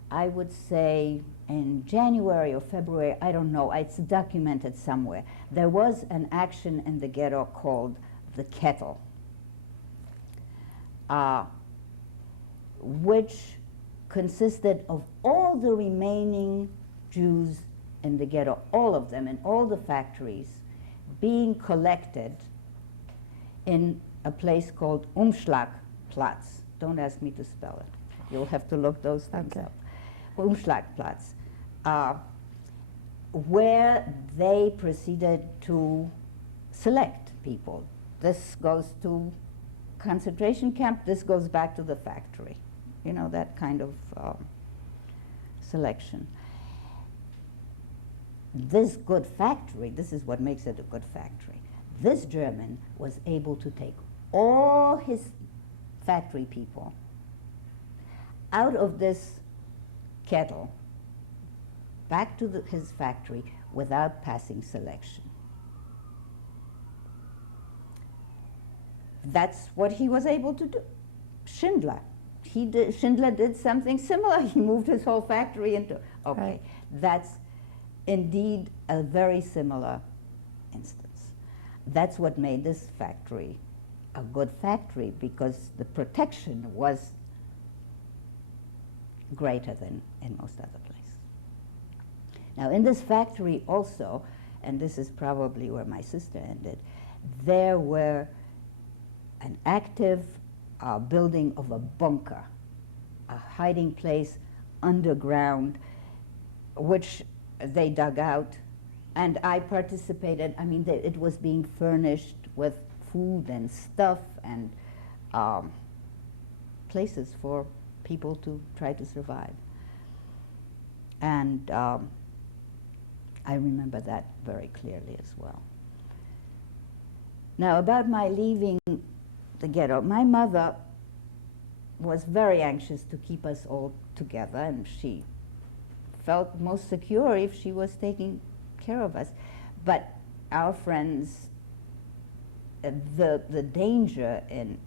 would say in January or February, I don't know, it's documented somewhere, there was an action in the ghetto called the Kettle, which consisted of all the remaining Jews in the ghetto, all of them in all the factories, being collected in a place called Umschlagplatz. Don't ask me to spell it. You'll have to look those things Okay. up. Umschlagplatz, where they proceeded to select people. This goes to concentration camp, this goes back to the factory. You know, that kind of selection. This good factory, this is what makes it a good factory. This German was able to take all his factory people out of this kettle back to his factory without passing selection. That's what he was able to do. Schindler. Schindler did something similar. He moved his whole factory into, okay, Right. That's indeed a very similar instance. That's what made this factory a good factory, because the protection was greater than in most other places. Now, in this factory also, and this is probably where my sister ended, there were an active building of a bunker, a hiding place underground, which they dug out, and I participated. I mean, it was being furnished with food and stuff and places for people to try to survive. And I remember that very clearly as well. Now, about my leaving the ghetto, my mother was very anxious to keep us all together, and she felt most secure if she was taking care of us. But our friends, the danger in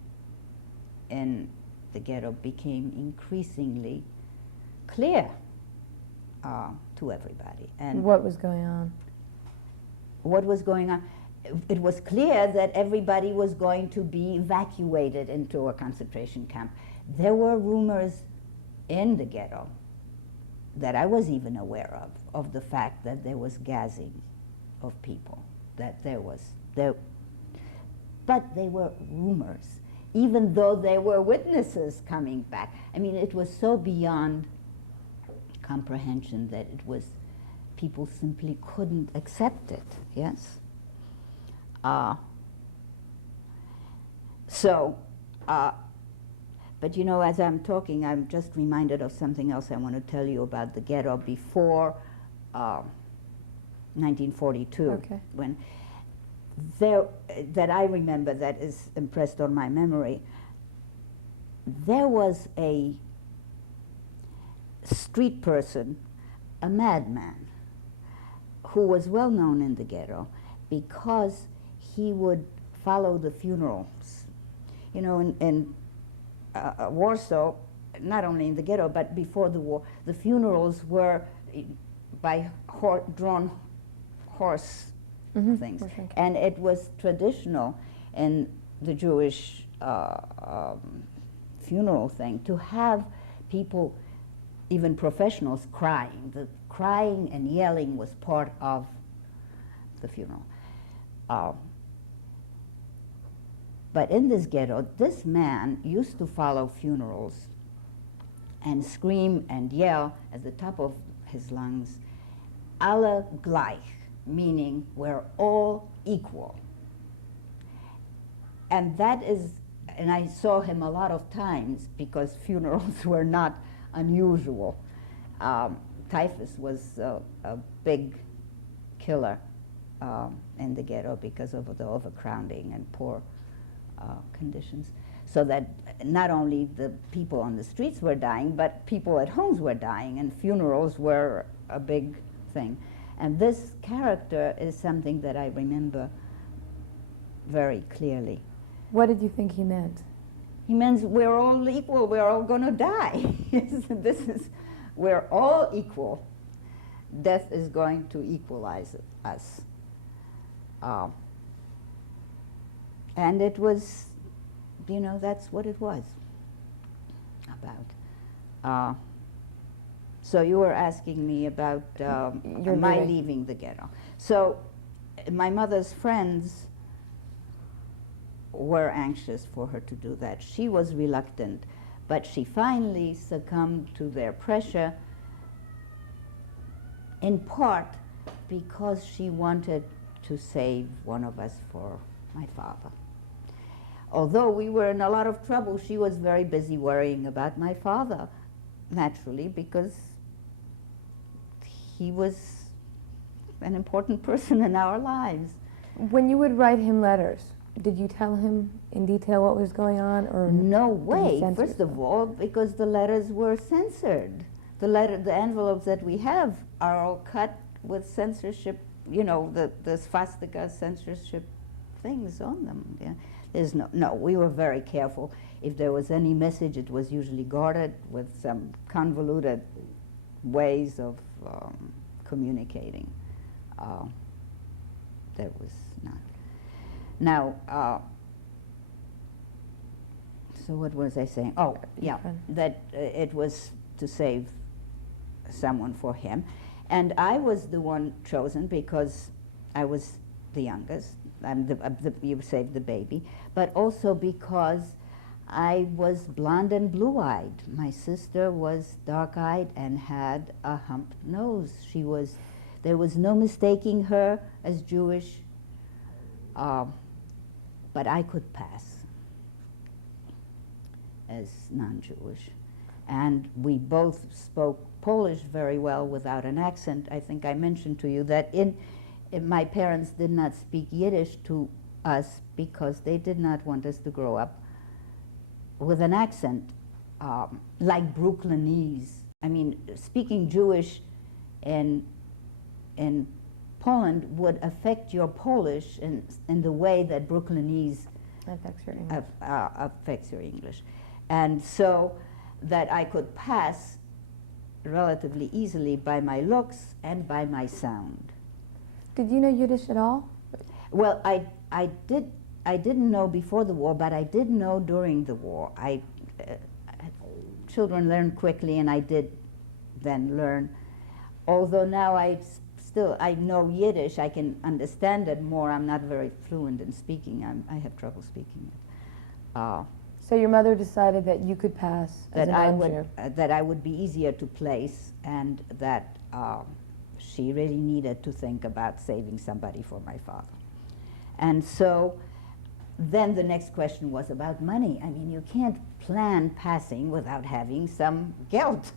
the ghetto became increasingly clear to everybody. And What was going on? what was going on? It was clear that everybody was going to be evacuated into a concentration camp. There were rumors in the ghetto that I was even aware of the fact that there was gassing of people, that there, but they were rumors, even though there were witnesses coming back. I mean, it was so beyond comprehension that it was, people simply couldn't accept it, yes? But you know, as I'm talking, I'm just reminded of something else I want to tell you about the ghetto before 1942, Okay. when there, that I remember, that is impressed on my memory. There was a street person, a madman, who was well known in the ghetto because he would follow the funerals. You know, in Warsaw, not only in the ghetto, but before the war, the funerals were by drawn horse things. Okay. And it was traditional in the Jewish funeral thing to have people, even professionals, crying. The crying and yelling was part of the funeral. But in this ghetto, this man used to follow funerals and scream and yell at the top of his lungs, alle gleich, meaning we're all equal. And that is, and I saw him a lot of times because funerals were not unusual. Typhus was a big killer in the ghetto because of the overcrowding and poor conditions. So that not only the people on the streets were dying, but people at homes were dying, and funerals were a big thing. And this character is something that I remember very clearly. What did you think he meant? He means we're all equal, we're all going to die. This is, we're all equal. Death is going to equalize us. And it was, you know, that's what it was about. So you were asking me about my leaving the ghetto. So my mother's friends were anxious for her to do that. She was reluctant, but she finally succumbed to their pressure in part because she wanted to save one of us for my father. Although we were in a lot of trouble, she was very busy worrying about my father, naturally, because he was an important person in our lives. When you would write him letters, did you tell him in detail what was going on, or No did you way, censor first of them? all, because the letters were censored. The envelopes that we have are all cut with censorship, you know, the swastika censorship things on them. Yeah. There's no, we were very careful. If there was any message, it was usually guarded with some convoluted ways of communicating. There was not. Now, so what was I saying? Oh, yeah, that it was to save someone for him. And I was the one chosen because I was the youngest. I'm you saved the baby. But also because I was blonde and blue-eyed. My sister was dark-eyed and had a humped nose. There was no mistaking her as Jewish, but I could pass as non-Jewish. And we both spoke Polish very well without an accent. I think I mentioned to you that my parents did not speak Yiddish to us because they did not want us to grow up with an accent like Brooklynese. I mean, speaking Jewish in Poland would affect your Polish in the way that Brooklynese Affects your English. affects your English. And so that I could pass relatively easily by my looks and by my sound. Did you know Yiddish at all? Well, I didn't know before the war, but I did know during the war. Children learn quickly, and I did then learn. Although now I know Yiddish, I can understand it more. I'm not very fluent in speaking. I have trouble speaking it. So your mother decided that you could pass as a non-Jew. That I would be easier to place, and that she really needed to think about saving somebody for my father. And so then the next question was about money. I mean, you can't plan passing without having some guilt.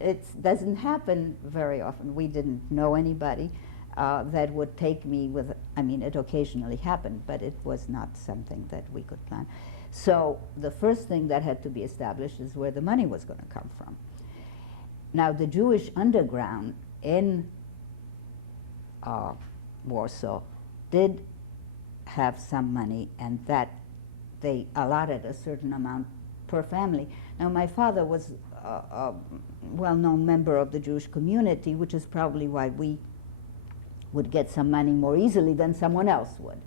It doesn't happen very often. We didn't know anybody that would take me with, I mean, it occasionally happened, but it was not something that we could plan. So the first thing that had to be established is where the money was going to come from. Now, the Jewish underground in Warsaw did have some money, and that they allotted a certain amount per family. Now, my father was a well-known member of the Jewish community, which is probably why we would get some money more easily than someone else would.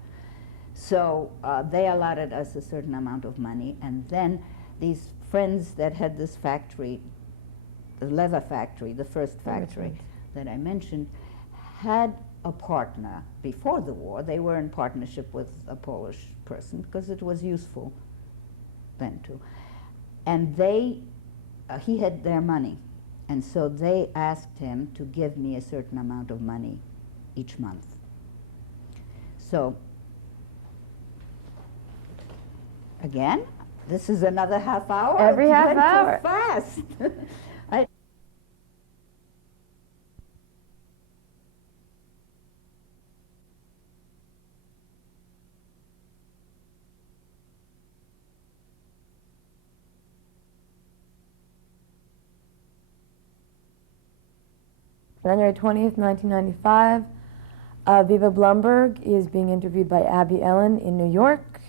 So they allotted us a certain amount of money, and then these friends that had this factory, the leather factory, the first factory that I mentioned, had a partner. Before the war, they were in partnership with a Polish person because it was useful then too. And he had their money, and so they asked him to give me a certain amount of money each month. So again, this is another half hour. Every half hour. Too fast. January 20th, 1995. Viva Blumberg is being interviewed by Abby Ellen in New York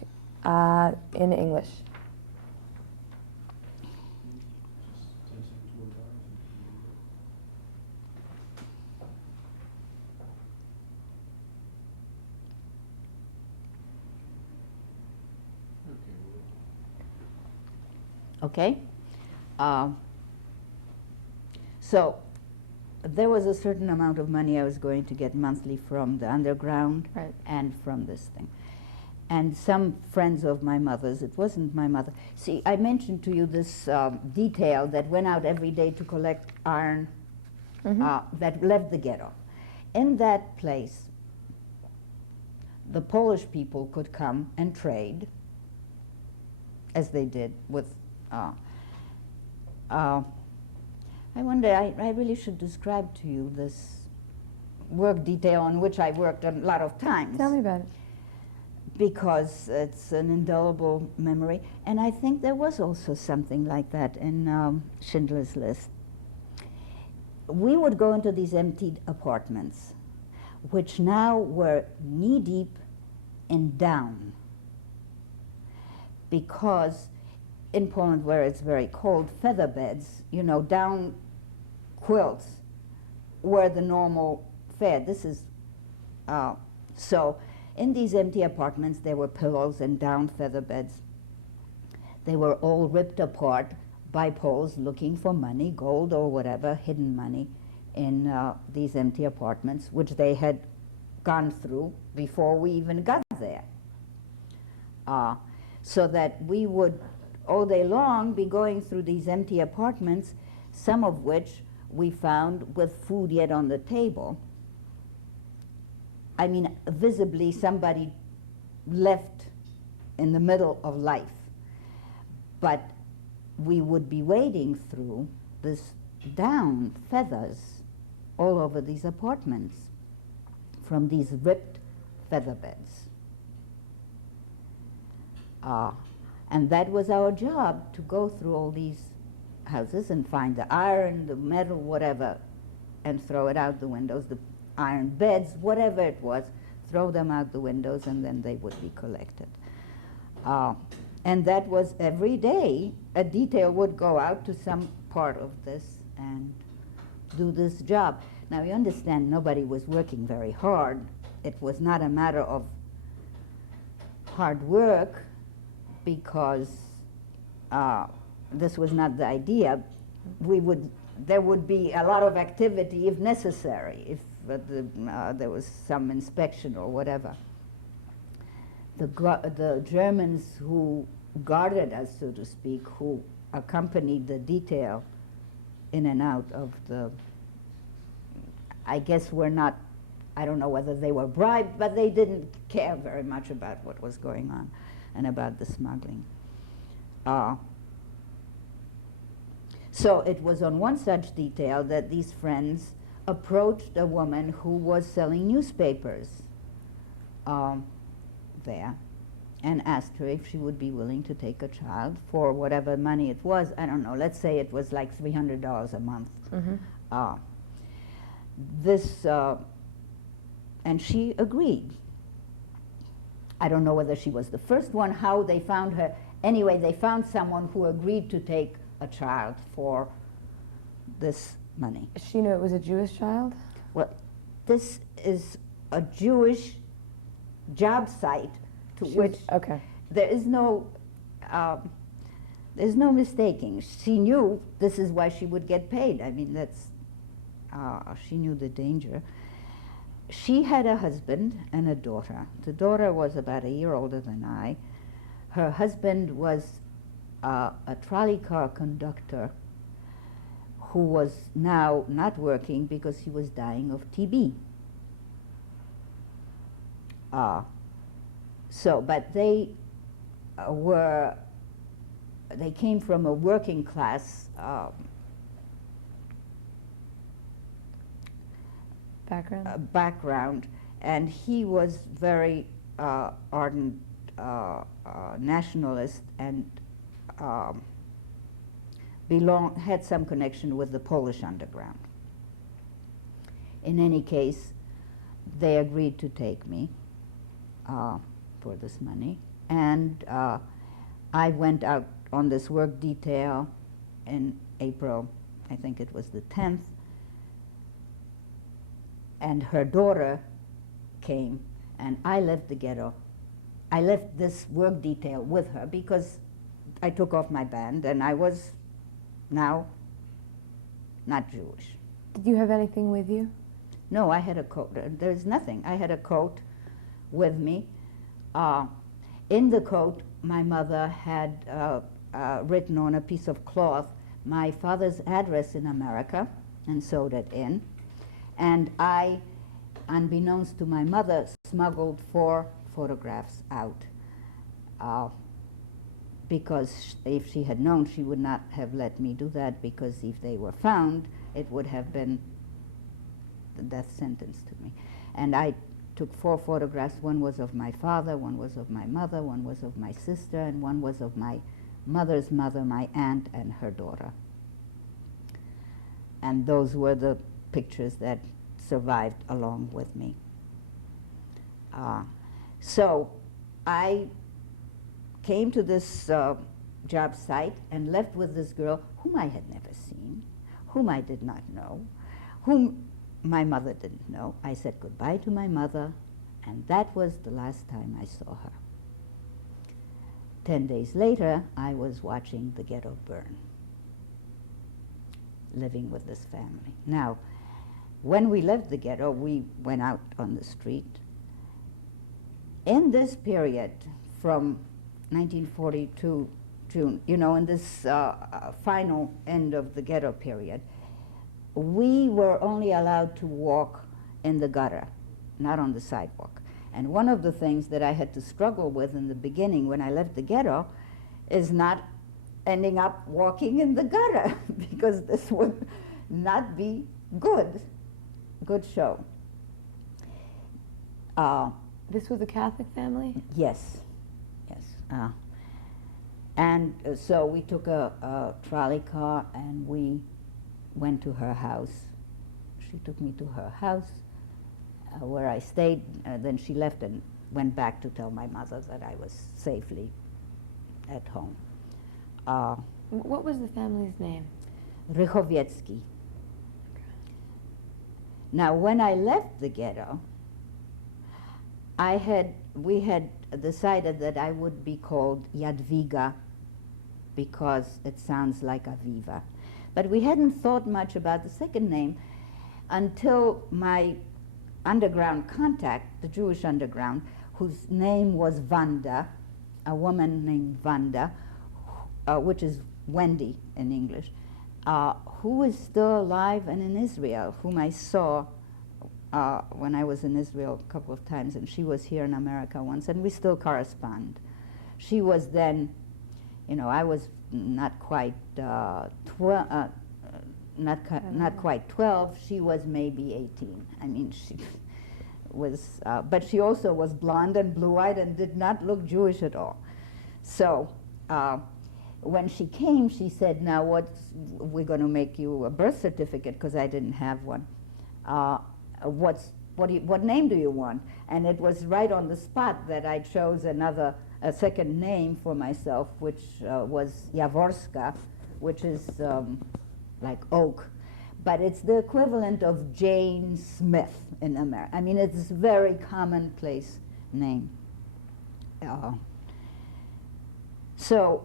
in English. Okay? So there was a certain amount of money I was going to get monthly from the underground and from this thing. And some friends of my mother's, it wasn't my mother. See, I mentioned to you this detail that went out every day to collect iron that left the ghetto. In that place, the Polish people could come and trade, as they did with. I wonder, I really should describe to you this work detail on which I worked a lot of times. Tell me about it. Because it's an indelible memory. And I think there was also something like that in Schindler's List. We would go into these emptied apartments, which now were knee-deep in down. Because in Poland, where it's very cold, feather beds, you know, down quilts were the normal fare. This is, so in these empty apartments, there were pillows and down feather beds. They were all ripped apart by Poles looking for money, gold or whatever, hidden money, in these empty apartments, which they had gone through before we even got there. So that we would all day long be going through these empty apartments, some of which we found with food yet on the table. I mean, visibly somebody left in the middle of life. But we would be wading through this down feathers all over these apartments from these ripped feather beds. And that was our job, to go through all these houses and find the iron, the metal, whatever, and throw it out the windows, the iron beds, whatever it was, throw them out the windows, and then they would be collected. And that was every day. A detail would go out to some part of this and do this job. Now, you understand, nobody was working very hard. It was not a matter of hard work, because this was not the idea. There would be a lot of activity if necessary, if there was some inspection or whatever. The Germans who guarded us, so to speak, who accompanied the detail in and out of the, I guess were not, I don't know whether they were bribed, but they didn't care very much about what was going on and about the smuggling. So it was on one such detail that these friends approached a woman who was selling newspapers there, and asked her if she would be willing to take a child for whatever money it was. I don't know, let's say it was like $300 a month. And she agreed. I don't know whether she was the first one, how they found her. Anyway, they found someone who agreed to take a child for this money. She knew it was a Jewish child? Well, this is a Jewish job site to which there's no mistaking. She knew this is why she would get paid. I mean, that's she knew the danger. She had a husband and a daughter. The daughter was about a year older than I. Her husband was a trolley car conductor who was now not working because he was dying of TB. But they came from a working class background, and he was very ardent nationalist and had some connection with the Polish underground. In any case, they agreed to take me for this money, and I went out on this work detail in April, I think it was the 10th, and her daughter came, and I left the ghetto. I left this work detail with her because I took off my band and I was now not Jewish. Did you have anything with you? No, I had a coat. There's nothing. I had a coat with me. In the coat, my mother had written on a piece of cloth my father's address in America, and sewed it in. And I, unbeknownst to my mother, smuggled 4 photographs out. Because if she had known, she would not have let me do that, because if they were found, it would have been the death sentence to me. And I took 4 photographs. One was of my father, one was of my mother, one was of my sister, and one was of my mother's mother, my aunt, and her daughter. And those were the pictures that survived along with me. So I came to this job site and left with this girl whom I had never seen, whom I did not know, whom my mother didn't know. I said goodbye to my mother, and that was the last time I saw her. 10 days later, I was watching the ghetto burn, living with this family. Now, when we left the ghetto, we went out on the street. In this period, from 1942 June, you know, in this final end of the ghetto period, we were only allowed to walk in the gutter, not on the sidewalk. And one of the things that I had to struggle with in the beginning when I left the ghetto is not ending up walking in the gutter, because this would not be good show. This was a Catholic family? Yes, yes. And so we took a trolley car and we went to her house. She took me to her house where I stayed. Then she left and went back to tell my mother that I was safely at home. What was the family's name? Rychowiecki. Now, when I left the ghetto, we had decided that I would be called Jadwiga because it sounds like Aviva. But we hadn't thought much about the second name until my underground contact, the Jewish underground, whose name was Wanda, a woman named Wanda, which is Wendy in English, who is still alive and in Israel, whom I saw when I was in Israel a couple of times, and she was here in America once, and we still correspond. She was then, you know, I was not quite not quite 12. She was maybe 18. I mean, she was, but she also was blonde and blue-eyed and did not look Jewish at all. So when she came, she said, "Now, we're going to make you a birth certificate," because I didn't have one. What name do you want? And it was right on the spot that I chose a second name for myself, which was Jaworska, which is like oak, but it's the equivalent of Jane Smith in America. I mean, it's a very commonplace name. So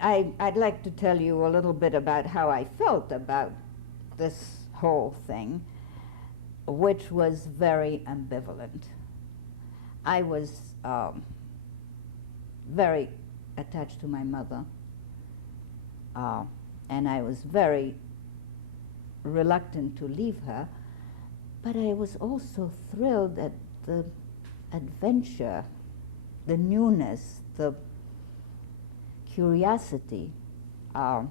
I'd like to tell you a little bit about how I felt about this whole thing, which was very ambivalent. I was very attached to my mother, and I was very reluctant to leave her, but I was also thrilled at the adventure, the newness, the curiosity, and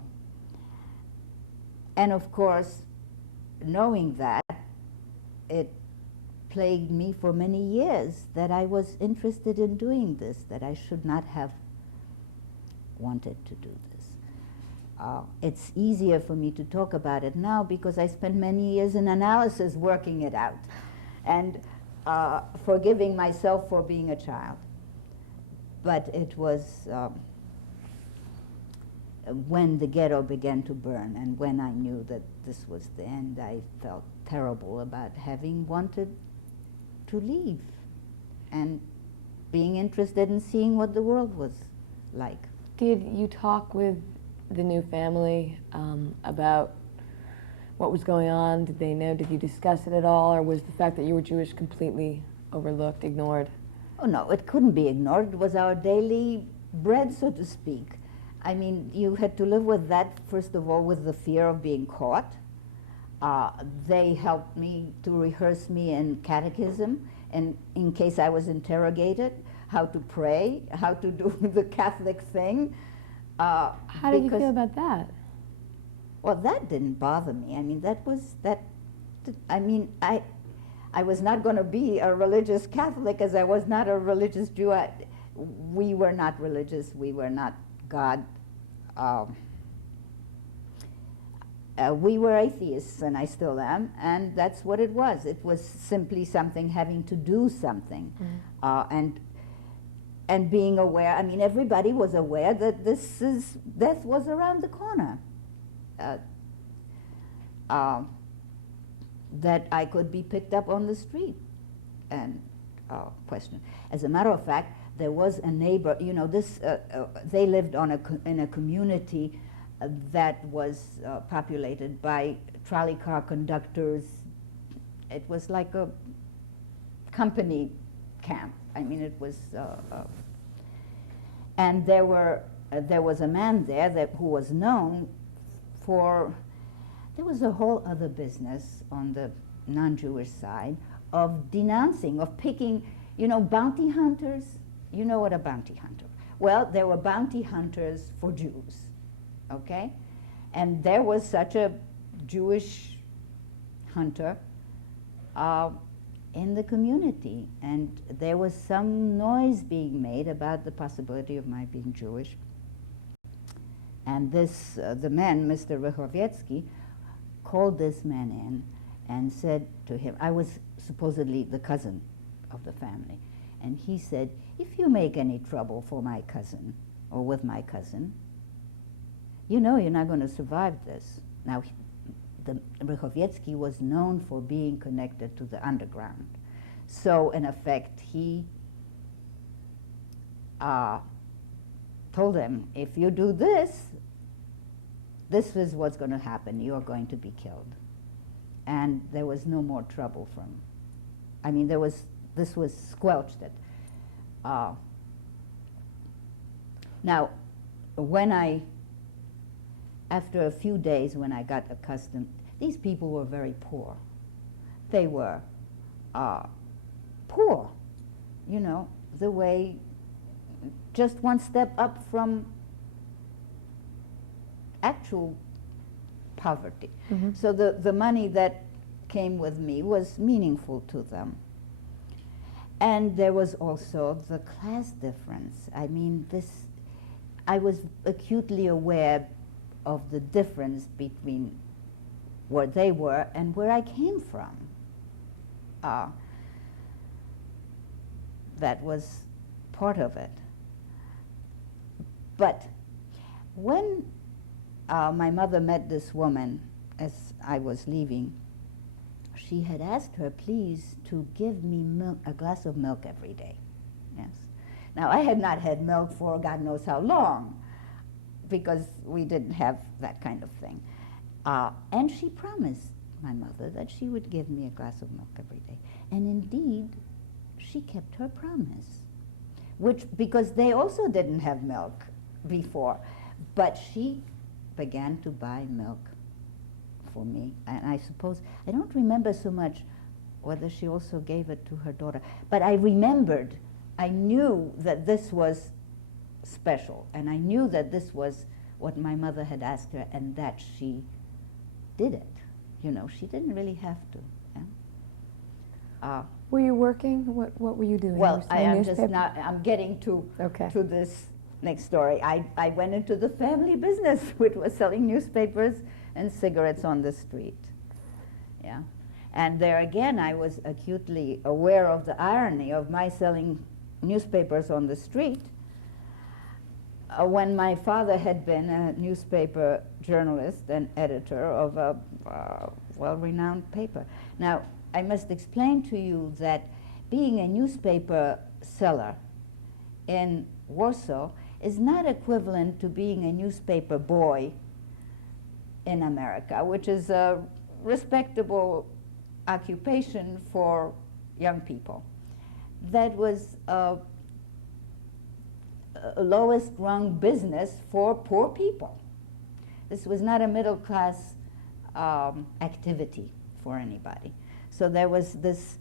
of course, knowing that, it plagued me for many years that I was interested in doing this, that I should not have wanted to do this. It's easier for me to talk about it now because I spent many years in analysis working it out and forgiving myself for being a child. But it was when the ghetto began to burn and when I knew that this was the end, I felt terrible about having wanted to leave and being interested in seeing what the world was like. Did you talk with the new family about what was going on? Did they know? Did you discuss it at all? Or was the fact that you were Jewish completely overlooked, ignored? Oh no, it couldn't be ignored. It was our daily bread, so to speak. I mean, you had to live with that, first of all, with the fear of being caught. They helped me to rehearse me in catechism, and in case I was interrogated, how to pray, how to do the Catholic thing. How did you feel about that? Well, that didn't bother me. I mean, I mean, I was not going to be a religious Catholic as I was not a religious Jew. We were not religious. We were not God. We were atheists, and I still am, and that's what it was. It was simply something having to do something, and being aware. I mean, everybody was aware that death was around the corner. That I could be picked up on the street and questioned. As a matter of fact, there was a neighbor. You know, they lived in a community that was populated by trolley car conductors. It was like a company camp. I mean, it was, and there was a man there who was known for. There was a whole other business on the non-Jewish side of denouncing, of picking, you know, bounty hunters. You know what a bounty hunter? Well, there were bounty hunters for Jews, okay? And there was such a Jewish hunter in the community, and there was some noise being made about the possibility of my being Jewish. And the man, Mr. Rechowiecki, called this man in and said to him, I was supposedly the cousin of the family, and he said, if you make any trouble for my cousin or with my cousin, you know you're not going to survive this. Now, the Rechowiecki was known for being connected to the underground. So, in effect, he told him, if you do this, this is what's going to happen. You are going to be killed. And there was no more trouble from, I mean, this was squelched. Now, after a few days when I got accustomed, these people were very poor. They were poor, you know, the way, just one step up from actual poverty. Mm-hmm. So the money that came with me was meaningful to them. And there was also the class difference. I mean, I was acutely aware of the difference between where they were and where I came from. That was part of it. But when my mother met this woman as I was leaving, she had asked her, please, to give me milk, a glass of milk every day. Yes. Now, I had not had milk for God knows how long, because we didn't have that kind of thing. And she promised my mother that she would give me a glass of milk every day. And indeed, she kept her promise, because they also didn't have milk before. But she began to buy milk for me. And I suppose, I don't remember so much whether she also gave it to her daughter. But I knew that this was special, and I knew that this was what my mother had asked her, and that she did it. You know, she didn't really have to. Yeah? Were you working? What were you doing? Well, You were I selling am just newspaper? not, I'm getting to Okay. this next story. I went into the family business, which was selling newspapers and cigarettes on the street. Yeah. And there again, I was acutely aware of the irony of my selling newspapers on the street when my father had been a newspaper journalist and editor of a well-renowned paper. Now, I must explain to you that being a newspaper seller in Warsaw is not equivalent to being a newspaper boy in America, which is a respectable occupation for young people. That was lowest rung business for poor people. This was not a middle class activity for anybody. So there was this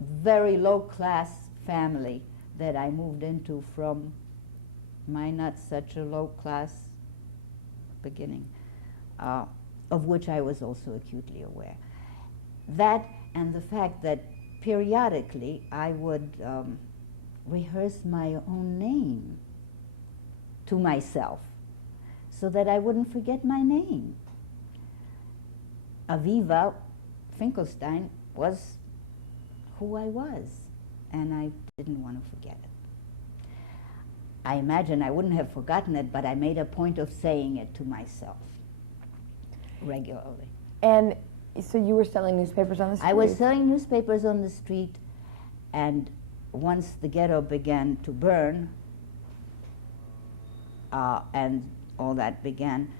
very low class family that I moved into from my not such a low class beginning, of which I was also acutely aware. That and the fact that periodically I would rehearse my own name to myself so that I wouldn't forget my name. Aviva Finkelstein was who I was, and I didn't want to forget it. I imagine I wouldn't have forgotten it, but I made a point of saying it to myself regularly. And so you were selling newspapers on the street? I was selling newspapers on the street, and once the ghetto began to burn, and all that began,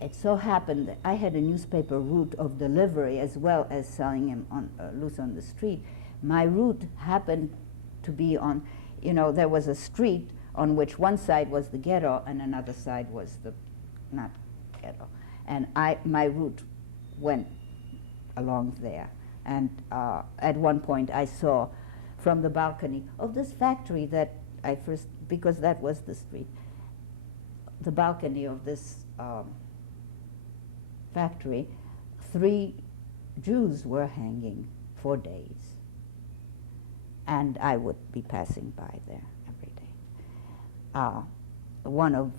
it so happened that I had a newspaper route of delivery as well as selling them on loose on the street. My route happened to be on, there was a street on which one side was the ghetto and another side was the not ghetto. And my route went along there. And at one point I saw from the balcony of this factory that I first, because that was the street, the balcony of this factory, 3 Jews were hanging for days. And I would be passing by there every day. One of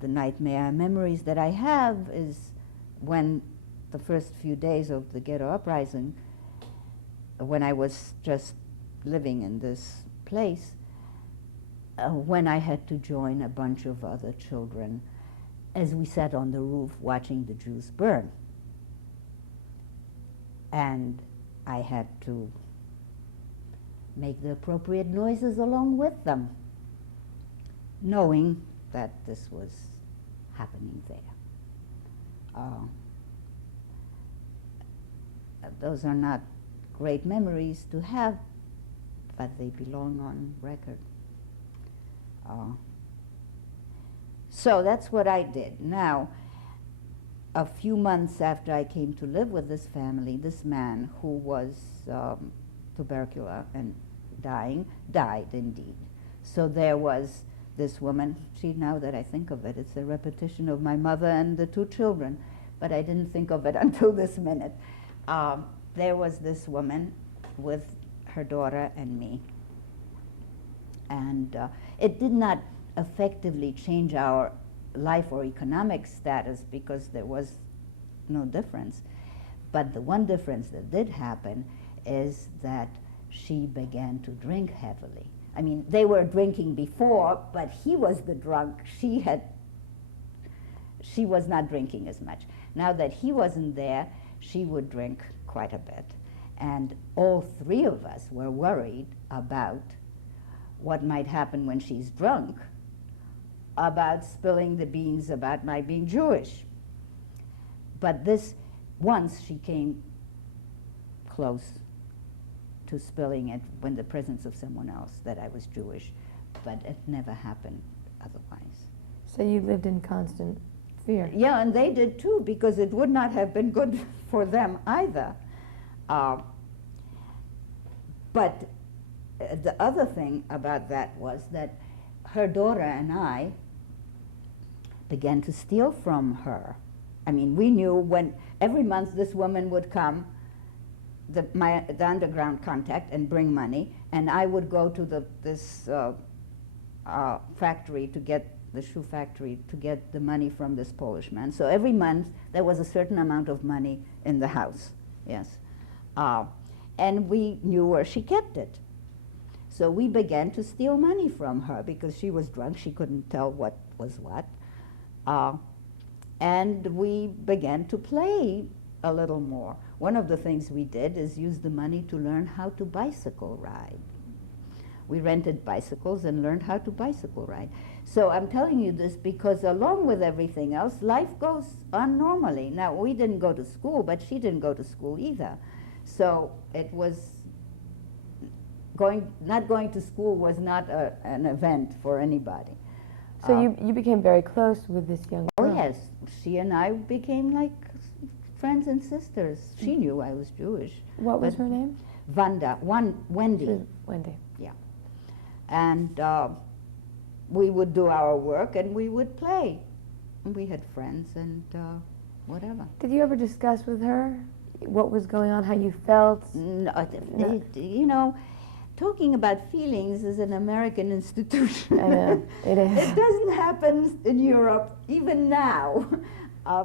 the nightmare memories that I have is when the first few days of the ghetto uprising, when I was just living in this place, when I had to join a bunch of other children as we sat on the roof watching the Jews burn. And I had to make the appropriate noises along with them, knowing that this was happening there. Those are not great memories to have, but they belong on record. So that's what I did. Now, a few months after I came to live with this family, this man who was tubercular and dying, died indeed. So there was this woman. See, now that I think of it, it's a repetition of my mother and the 2 children, but I didn't think of it until this minute. There was this woman with her daughter and me. And it did not effectively change our life or economic status because there was no difference. But the one difference that did happen is that she began to drink heavily. I mean, they were drinking before, but he was the drunk. She was not drinking as much. Now that he wasn't there, she would drink quite a bit. And all 3 of us were worried about what might happen when she's drunk, about spilling the beans about my being Jewish. But once she came close to spilling it in the presence of someone else that I was Jewish, but it never happened otherwise. So you lived in constant fear? Yeah, and they did too, because it would not have been good for them either. But the other thing about that was that her daughter and I began to steal from her. I mean, we knew when every month this woman would come, the underground contact, and bring money, and I would go to this factory to get the shoe factory to get the money from this Polish man. So every month there was a certain amount of money in the house, yes. And we knew where she kept it. So we began to steal money from her because she was drunk, she couldn't tell what was what. And we began to play a little more. One of the things we did is use the money to learn how to bicycle ride. We rented bicycles and learned how to bicycle ride. So I'm telling you this because along with everything else, life goes on normally. Now, we didn't go to school, but she didn't go to school either. So it was not going to school was not an event for anybody. So you became very close with this young Oh girl. yes, she and I became like friends and sisters. She knew I was Jewish. What was but her name? Wendy. She was Wendy. And we would do our work and we would play. And we had friends and whatever. Did you ever discuss with her what was going on, how you felt? No, No. you know, talking about feelings is an American institution. I know, it is. It doesn't happen in Europe, even now.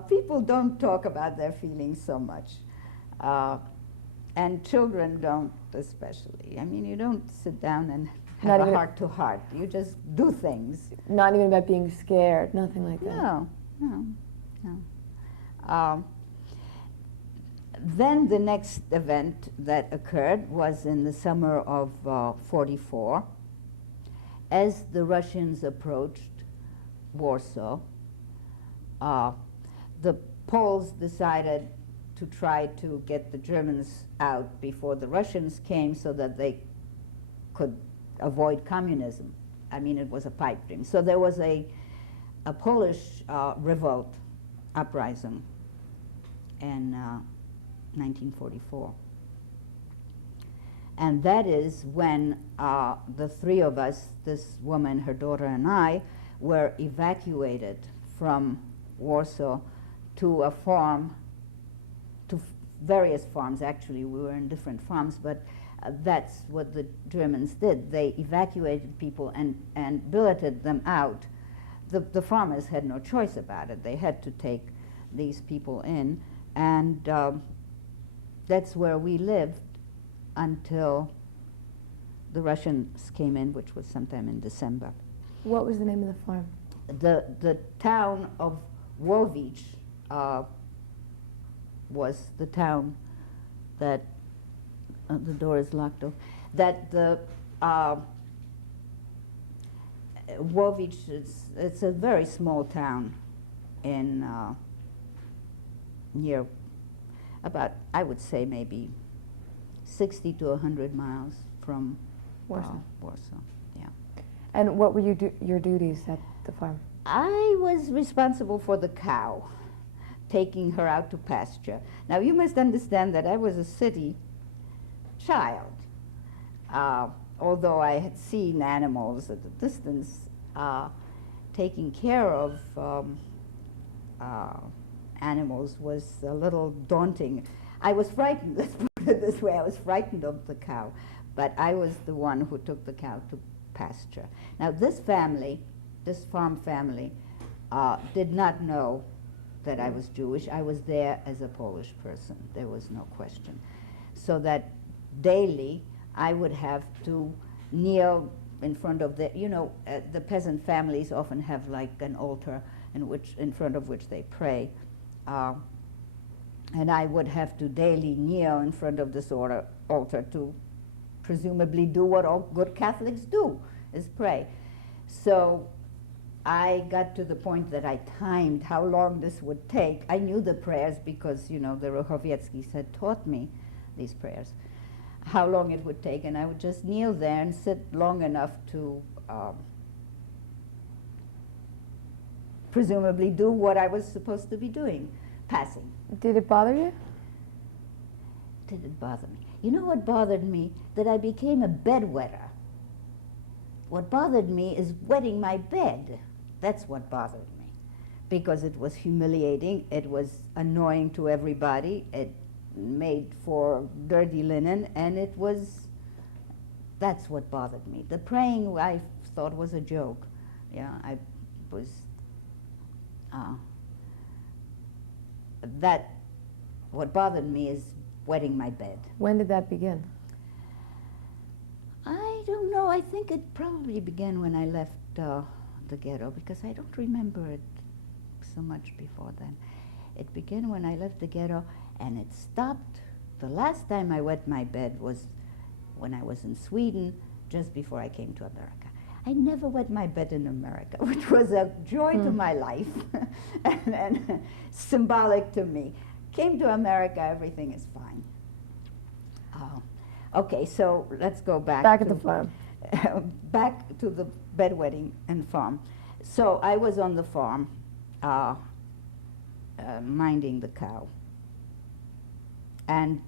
People don't talk about their feelings so much. And children don't especially. I mean, you don't sit down and Not have a even- heart-to-heart. You just do things. Not even about being scared, nothing like that. No. Then the next event that occurred was in the summer of '44. As the Russians approached Warsaw, the Poles decided to try to get the Germans out before the Russians came so that they could avoid communism. I mean, it was a pipe dream. So there was a Polish revolt, uprising in 1944. And that is when the three of us, this woman, her daughter, and I, were evacuated from Warsaw to a farm, to various farms, actually. We were in different farms, but that's what the Germans did. They evacuated people and billeted them out. The farmers had no choice about it. They had to take these people in, and that's where we lived until the Russians came in, which was sometime in December. What was the name of the farm? The town of Łowicz was the town that the door is locked off. That the Łowicz it's a very small town in near about, I would say, maybe 60 to 100 miles from Warsaw. Warsaw. Yeah. And what were your duties at the farm? I was responsible for the cow, taking her out to pasture. Now you must understand that I was a city child. Although I had seen animals at a distance, taking care of animals was a little daunting. I was frightened, let's put it this way, I was frightened of the cow, but I was the one who took the cow to pasture. Now this family, this farm family, did not know that I was Jewish. I was there as a Polish person, there was no question. So that daily I would have to kneel in front of the, you know, the peasant families often have like an altar in front of which they pray. And I would have to daily kneel in front of this altar to presumably do what all good Catholics do, is pray. So I got to the point that I timed how long this would take. I knew the prayers because, you know, the Rochowieckis had taught me these prayers, how long it would take, and I would just kneel there and sit long enough to presumably do what I was supposed to be doing, passing. Did it bother you? Did it bother me? You know what bothered me? That I became a bedwetter. What bothered me is wetting my bed. That's what bothered me. Because it was humiliating, it was annoying to everybody, it made for dirty linen, and it was, that's what bothered me. The praying I thought was a joke. Yeah, I was, what bothered me is wetting my bed. When did that begin? I don't know. I think it probably began when I left the ghetto, because I don't remember it so much before then. It began when I left the ghetto, and it stopped. The last time I wet my bed was when I was in Sweden, just before I came to America. I never wet my bed in America, which was a joy to my life and symbolic to me. Came to America, everything is fine. Okay, so let's go back. Back at to the farm. back to the bedwetting and farm. So I was on the farm, minding the cow, and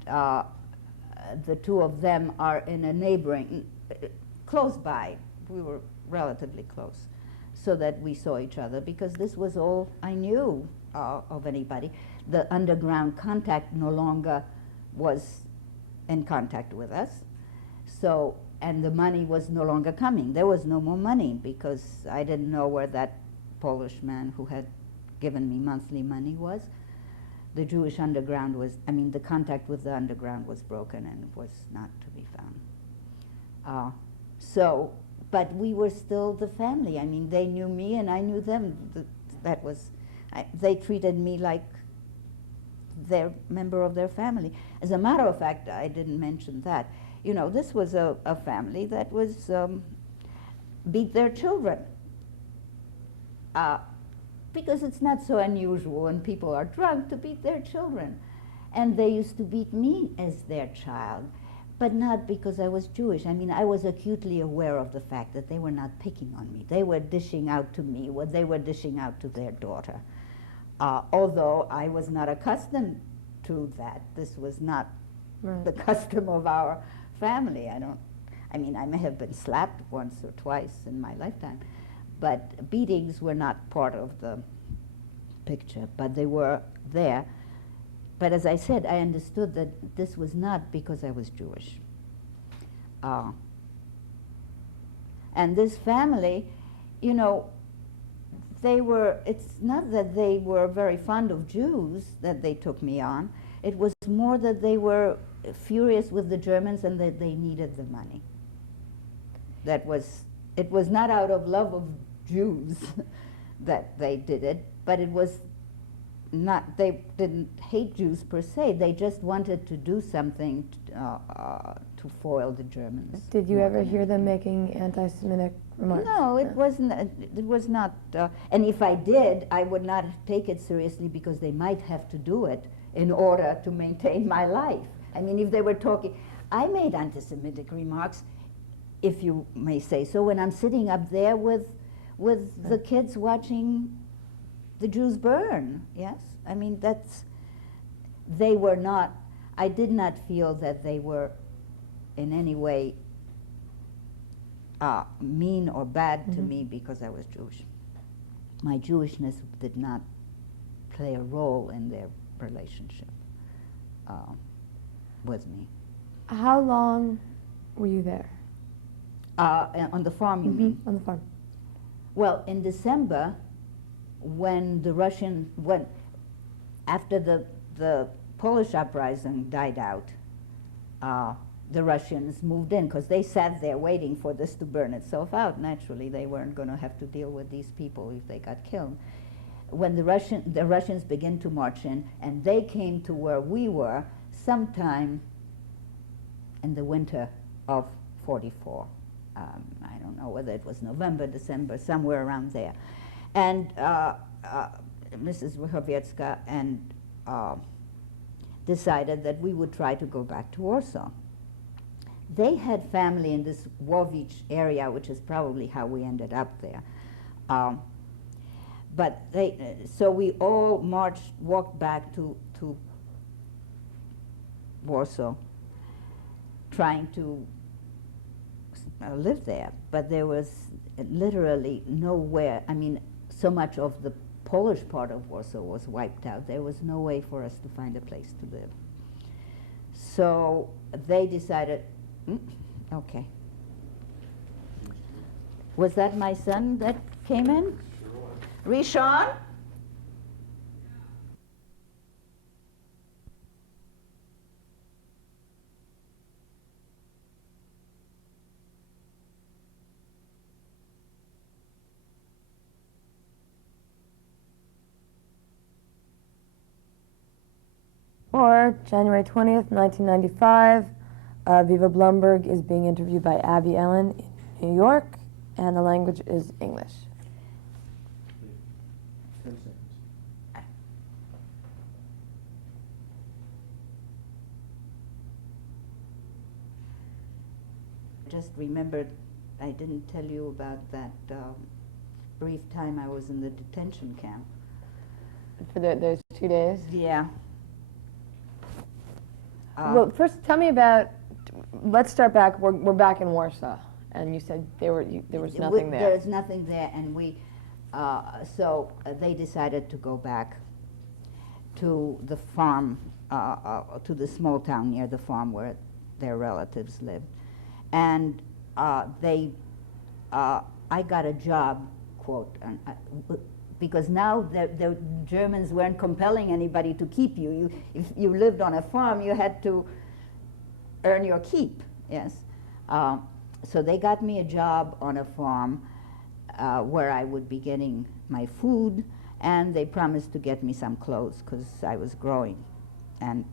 the two of them are in a neighboring, close by. We were relatively close, so that we saw each other, because this was all I knew of anybody. The underground contact no longer was in contact with us, so, and the money was no longer coming. There was no more money, because I didn't know where that Polish man who had given me monthly money was. The Jewish underground was, I mean, the contact with the underground was broken and was not to be found. So, but we were still the family. I mean, they knew me and I knew them. That was, they treated me like their member of their family. As a matter of fact, I didn't mention that. You know, this was a family that was beat their children. Because it's not so unusual when people are drunk to beat their children. And they used to beat me as their child, but not because I was Jewish. I mean, I was acutely aware of the fact that they were not picking on me. They were dishing out to me what they were dishing out to their daughter. Although I was not accustomed to that. This was not Right. the custom of our family. I mean, I may have been slapped once or twice in my lifetime, but beatings were not part of the picture, but they were there. But as I said, I understood that this was not because I was Jewish. And this family, you know, it's not that they were very fond of Jews that they took me on. It was more that they were furious with the Germans and that they needed the money. It was not out of love of Jews that they did it, but it was not, they didn't hate Jews per se. They just wanted to do something to foil the Germans. Did you more ever than hear them anything. making anti-Semitic remarks? No, it wasn't. It was not. And if I did, I would not take it seriously, because they might have to do it in order to maintain my life. I mean, if they were talking, I made anti-Semitic remarks, if you may say so, when I'm sitting up there with the kids watching the Jews burn. Yes, I mean they were not. I did not feel that they were in any way mean or bad to me because I was Jewish. My Jewishness did not play a role in their relationship with me. How long were you there? On the farm, you mean? On the farm. Well, in December, when after the Polish uprising died out, the Russians moved in, because they sat there waiting for this to burn itself out. Naturally, they weren't going to have to deal with these people if they got killed. When the Russians began to march in, and they came to where we were sometime in the winter of '44. I don't know whether it was November, December, somewhere around there. And Mrs. Wychowiecka and decided that we would try to go back to Warsaw. They had family in this Łowicz area, which is probably how we ended up there. But so we all walked back to Warsaw, trying to live there. But there was literally nowhere. I mean, so much of the Polish part of Warsaw was wiped out. There was no way for us to find a place to live. So they decided, okay. Was that my son that came in? Rishon? Or January 20th, 1995, Viva Blumberg is being interviewed by Abby Ellen in New York, and the language is English. 10 seconds. just remembered I didn't tell you about that brief time I was in the detention camp. For those 2 days? Yeah. Well, first, tell me about. Let's start back. We're back in Warsaw, and you said there was nothing there. There's nothing there, and so they decided to go back to the farm, to the small town near the farm where their relatives lived, and I got a job, quote, because now the Germans weren't compelling anybody to keep you. If you lived on a farm, you had to earn your keep, yes. So they got me a job on a farm where I would be getting my food, and they promised to get me some clothes because I was growing, and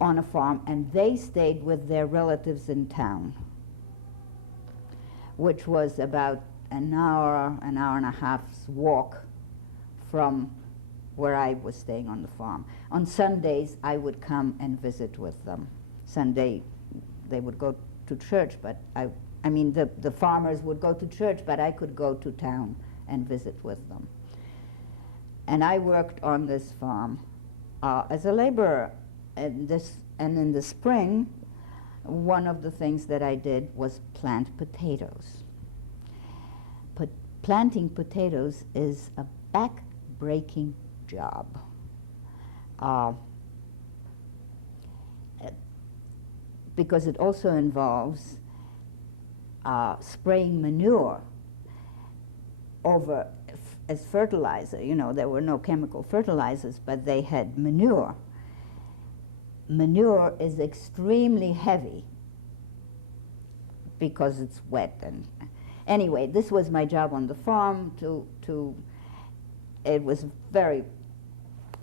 on a farm, and they stayed with their relatives in town, which was about an hour and a half's walk from where I was staying on the farm. On Sundays, I would come and visit with them. Sunday, they would go to church, but I mean, the farmers would go to church, but I could go to town and visit with them. And I worked on this farm as a laborer. And in the spring, one of the things that I did was plant potatoes. Planting potatoes is a back-breaking job. Because it also involves spraying manure over as fertilizer. You know, there were no chemical fertilizers, but they had manure. Manure is extremely heavy because it's wet. And anyway, this was my job on the farm. It was very,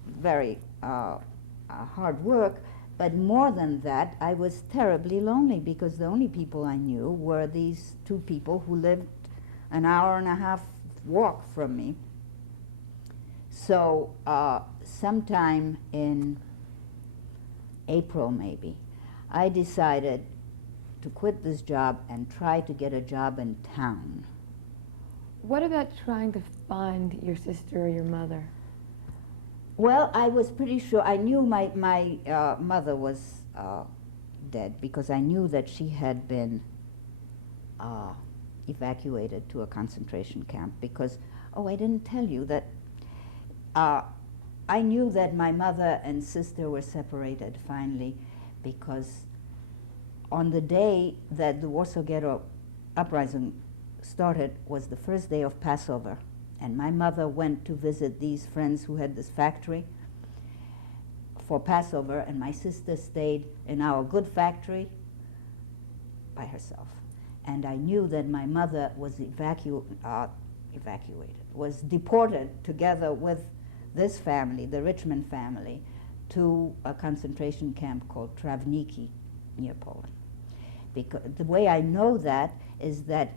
very hard work. But more than that, I was terribly lonely because the only people I knew were these two people who lived an hour and a half walk from me. So sometime in April maybe, I decided to quit this job and try to get a job in town. What about trying to find your sister or your mother? Well, I was pretty sure. I knew my mother was dead because I knew that she had been evacuated to a concentration camp because, I didn't tell you that I knew that my mother and sister were separated finally because on the day that the Warsaw Ghetto uprising started was the first day of Passover. And my mother went to visit these friends who had this factory for Passover, and my sister stayed in our good factory by herself. And I knew that my mother was was deported together with this family, the Richmond family, to a concentration camp called Trawniki near Poland. Because the way I know that is that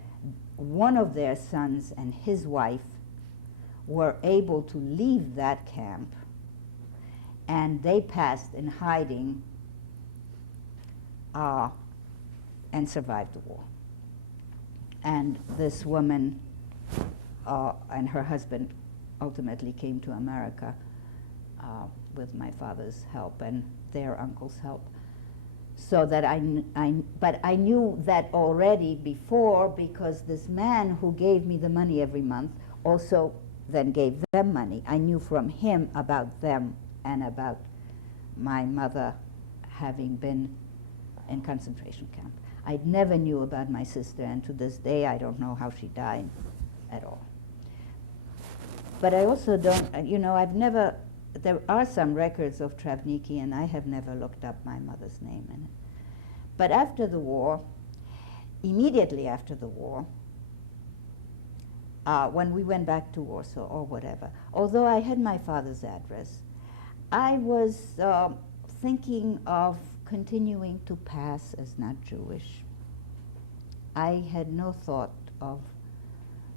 one of their sons and his wife were able to leave that camp, and they passed in hiding and survived the war. And this woman and her husband ultimately came to America with my father's help and their uncle's help. So that but I knew that already before because this man who gave me the money every month also then gave them money. I knew from him about them and about my mother having been in concentration camp. I never knew about my sister, and to this day I don't know how she died at all. But I also don't, I've never, there are some records of Trawniki, and I have never looked up my mother's name in it. But after the war, immediately after the war, when we went back to Warsaw or whatever, although I had my father's address, I was thinking of continuing to pass as not Jewish. I had no thought of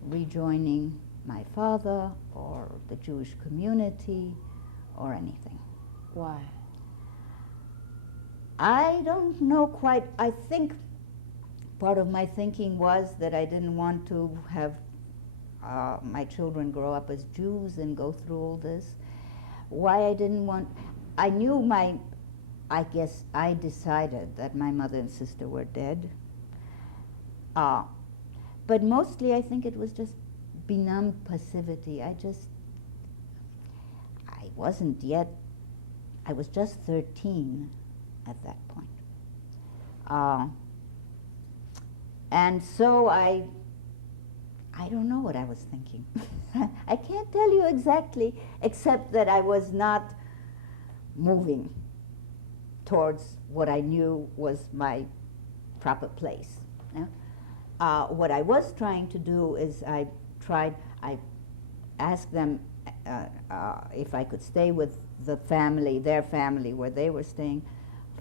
rejoining my father or the Jewish community or anything. Why? I don't know quite. I think part of my thinking was that I didn't want to have my children grow up as Jews and go through all this. Why I didn't want, I knew I guess I decided that my mother and sister were dead. But mostly I think it was just benumbed passivity. I wasn't yet, I was just 13 at that point. And so I don't know what I was thinking. I can't tell you exactly, except that I was not moving towards what I knew was my proper place. Yeah? What I was trying to do is I asked them if I could stay with the family, their family, where they were staying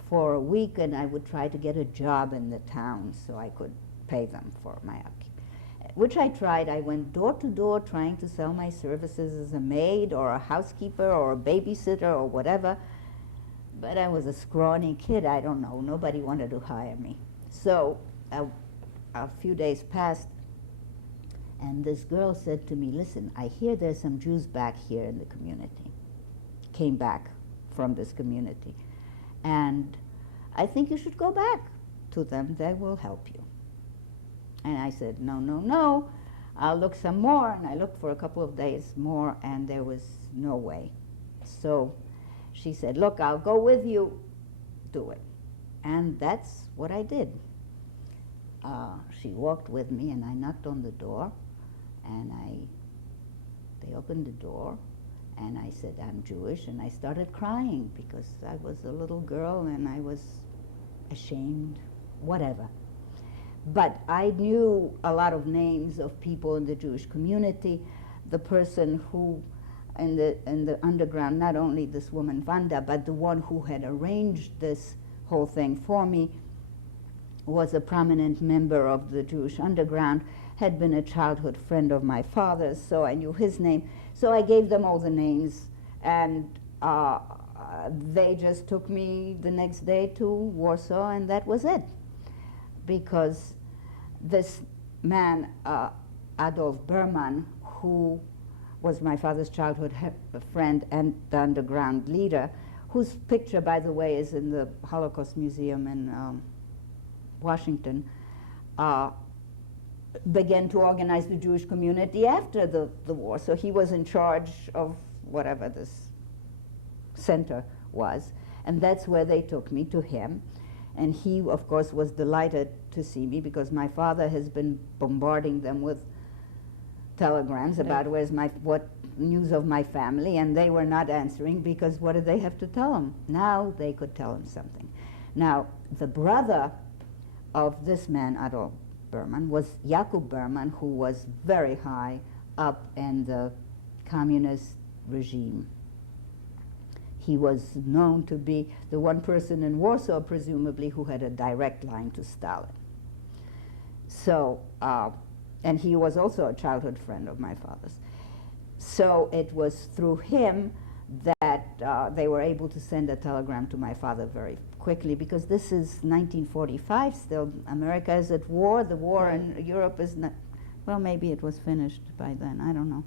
for a week, and I would try to get a job in the town so I could pay them for my upkeep. Which I tried. I went door to door trying to sell my services as a maid or a housekeeper or a babysitter or whatever. But I was a scrawny kid, I don't know. Nobody wanted to hire me. So a few days passed, and this girl said to me, listen, I hear there's some Jews back here in the community. Came back from this community. And I think you should go back to them. They will help you. And I said, no, no, no. I'll look some more. And I looked for a couple of days more, and there was no way. So she said, look, I'll go with you. Do it. And that's what I did. She walked with me, and I knocked on the door, and they opened the door, and I said, I'm Jewish, and I started crying because I was a little girl and I was ashamed, whatever. But I knew a lot of names of people in the Jewish community. The person who, in the underground, not only this woman Vanda, but the one who had arranged this whole thing for me, was a prominent member of the Jewish underground, had been a childhood friend of my father's, so I knew his name. So I gave them all the names, and they just took me the next day to Warsaw, and that was it. Because this man, Adolf Berman, who was my father's childhood friend and the underground leader, whose picture, by the way, is in the Holocaust Museum in Washington, began to organize the Jewish community after the war. So he was in charge of whatever this center was. And that's where they took me, to him. And he, of course, was delighted to see me because my father has been bombarding them with telegrams about what news of my family, and they were not answering because what did they have to tell him? Now they could tell him something. Now, the brother of this man, Adolf Berman, was Jakub Berman, who was very high up in the communist regime. He was known to be the one person in Warsaw, presumably, who had a direct line to Stalin. So, and he was also a childhood friend of my father's. So it was through him that they were able to send a telegram to my father very quickly, because this is 1945 still. America is at war. The war in Europe is not, well, maybe it was finished by then. I don't know.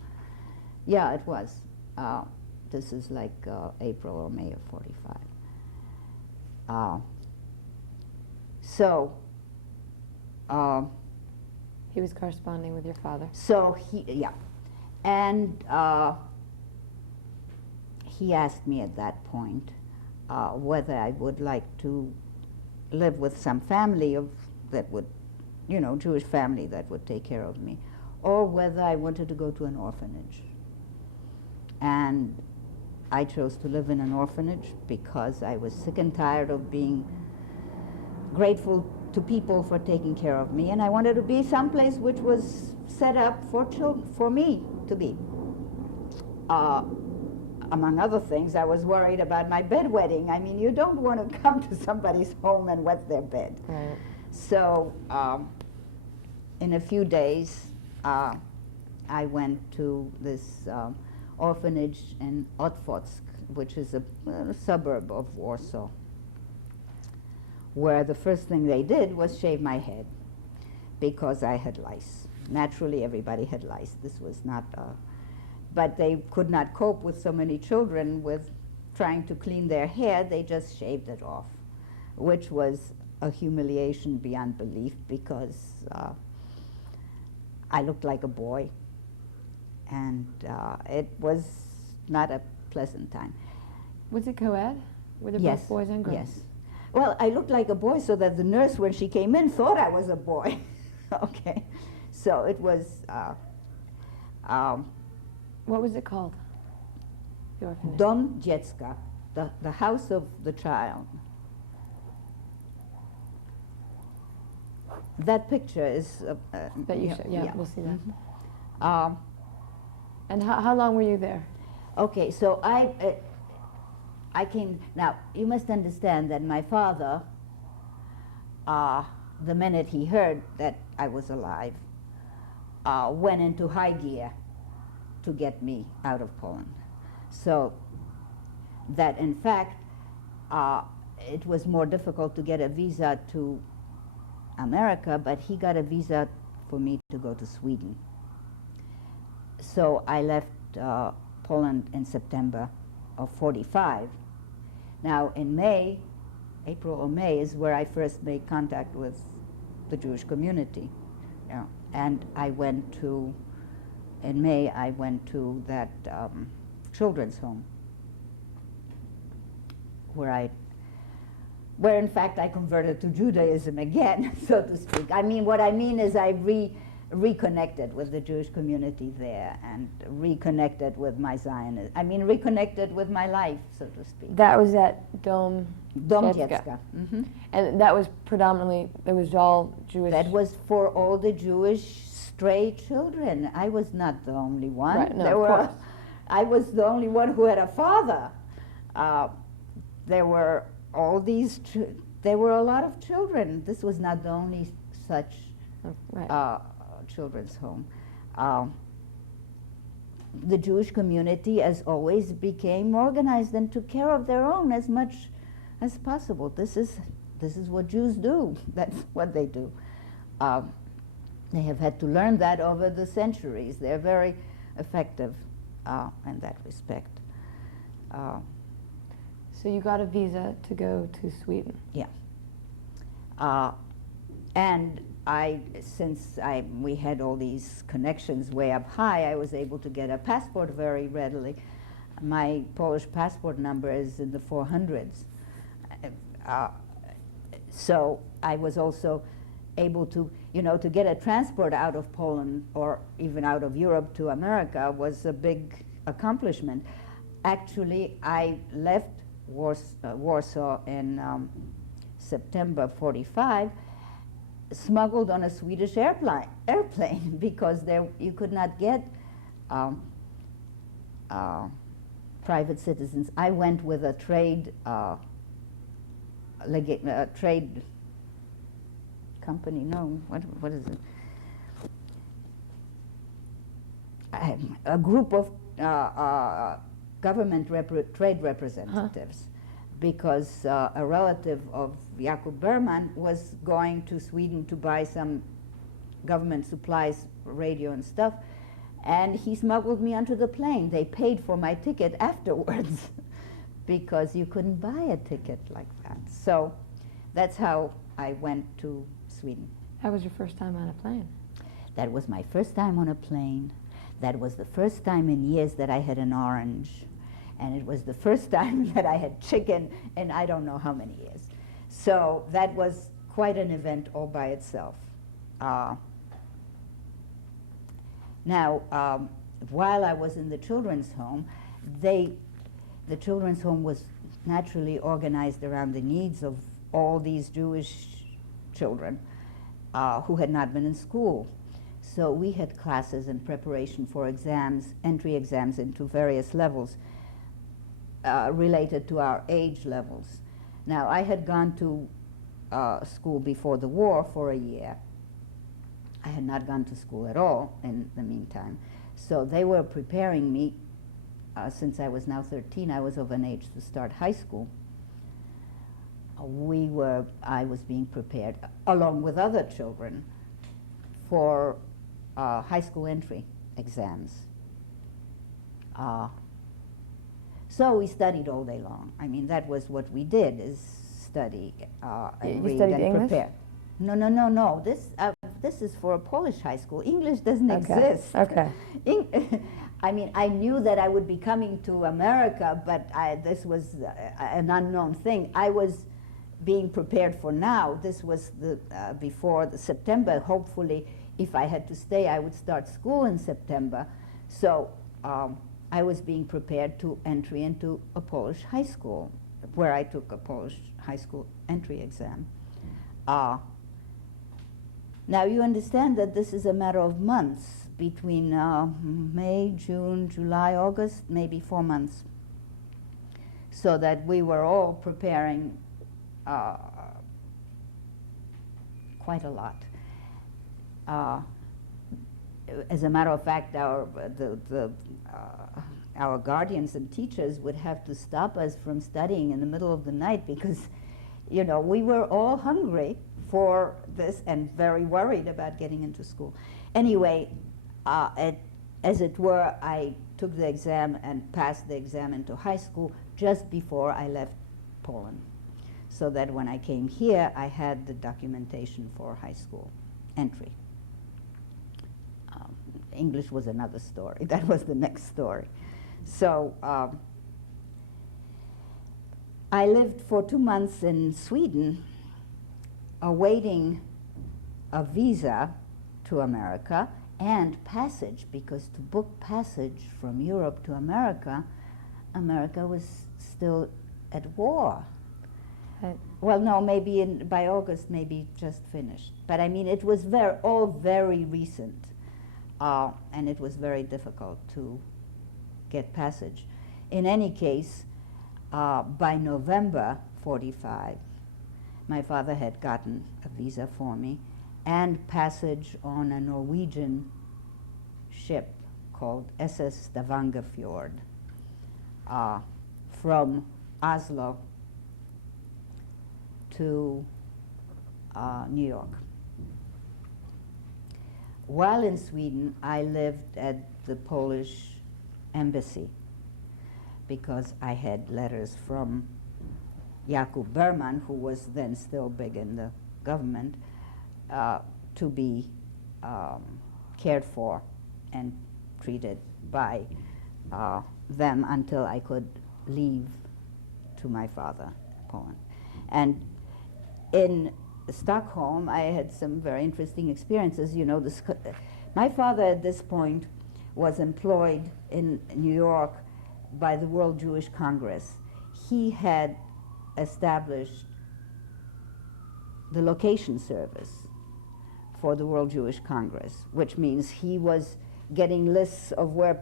Yeah, it was. This is like April or May of 45. He was corresponding with your father. So yeah. And he asked me at that point whether I would like to live with some family that would, Jewish family that would take care of me, or whether I wanted to go to an orphanage. And I chose to live in an orphanage because I was sick and tired of being grateful to people for taking care of me, and I wanted to be someplace which was set up for children, for me to be. Among other things, I was worried about my bedwetting. I mean, you don't want to come to somebody's home and wet their bed. Right. So in a few days, I went to this orphanage in Otwock, which is a suburb of Warsaw, where the first thing they did was shave my head. because I had lice. Naturally, everybody had lice. This was not, but they could not cope with so many children with trying to clean their hair. They just shaved it off, which was a humiliation beyond belief because I looked like a boy, and it was not a pleasant time. Was it co-ed? Were there Yes. both boys and girls? Yes. Well, I looked like a boy so that the nurse, when she came in, thought I was a boy. Okay. So it was, What was it called? The orphanage. Dom Dziecka, the house of the child. That picture is... That you showed, yeah, we'll see that. Mhm. And how long were you there? Okay, so I came... Now, you must understand that my father, the minute he heard that I was alive, went into high gear to get me out of Poland. So that, in fact, it was more difficult to get a visa to America, but he got a visa for me to go to Sweden. So I left Poland in September of '45. Now in May, April or May is where I first made contact with the Jewish community. Yeah. And I went to, in May, I went to that children's home where in fact I converted to Judaism again, so to speak. I mean, what I mean is I reconnected with the Jewish community there and reconnected with my Zionism. I mean, reconnected with my life, so to speak. That was at Dom Dziecka. Dziecka. Mm-hmm. And that was predominantly, it was all Jewish? That was for all the Jewish stray children. I was not the only one. Right, no, of course. I was the only one who had a father. There were all these, there were a lot of children. This was not the only such children's home. The Jewish community, as always, became organized and took care of their own as much as possible. This is what Jews do. That's what they do. They have had to learn that over the centuries. They're very effective in that respect. So you got a visa to go to Sweden? Yeah. And we had all these connections way up high, I was able to get a passport very readily. My Polish passport number is in the 400s. So I was also able to, to get a transport out of Poland or even out of Europe to America was a big accomplishment. Actually, I left Warsaw in September '45, smuggled on a Swedish airplane because you could not get private citizens. I went with a trade trade company. No, what is it? A group of government trade representatives, because a relative of Jacob Berman was going to Sweden to buy some government supplies, radio and stuff, and he smuggled me onto the plane. They paid for my ticket afterwards because you couldn't buy a ticket like that. So that's how I went to Sweden. That was your first time on a plane? That was my first time on a plane. That was the first time in years that I had an orange. And it was the first time that I had chicken in I don't know how many years. So that was quite an event all by itself. Now, while I was in the children's home, the children's home was naturally organized around the needs of all these Jewish children who had not been in school. So we had classes in preparation for exams, entry exams into various levels related to our age levels. Now, I had gone to school before the war for a year. I had not gone to school at all in the meantime. So they were preparing me, since I was now 13, I was of an age to start high school. I was being prepared, along with other children, for high school entry exams. So we studied all day long. I mean, that was what we did, is study and You read studied and English? prepare. No. This is for a Polish high school. English doesn't Okay. exist. Okay. I mean, I knew that I would be coming to America, but this was an unknown thing. I was being prepared for now. This was before the September. Hopefully, if I had to stay, I would start school in September. So I was being prepared to entry into a Polish high school, where I took a Polish high school entry exam. Now you understand that this is a matter of months, between May, June, July, August, maybe 4 months. So that we were all preparing quite a lot. As a matter of fact, our guardians and teachers would have to stop us from studying in the middle of the night because, you know, we were all hungry for this and very worried about getting into school. Anyway, as it were, I took the exam and passed the exam into high school just before I left Poland, so that when I came here, I had the documentation for high school entry. English was another story. That was the next story. So I lived for 2 months in Sweden, awaiting a visa to America and passage, because to book passage from Europe to America, America was still at war. Right. Well, no, maybe by August, maybe just finished. But I mean, it was all very recent, and it was very difficult to get passage. In any case, by November 45, my father had gotten a visa for me and passage on a Norwegian ship called SS Stavanger Fjord from Oslo to New York. While in Sweden, I lived at the Polish embassy because I had letters from Jakub Berman, who was then still big in the government, to be cared for and treated by them until I could leave to my father, Poland. And in Stockholm, I had some very interesting experiences. You know, my father at this point was employed in New York by the World Jewish Congress. He had established the location service for the World Jewish Congress, which means he was getting lists of where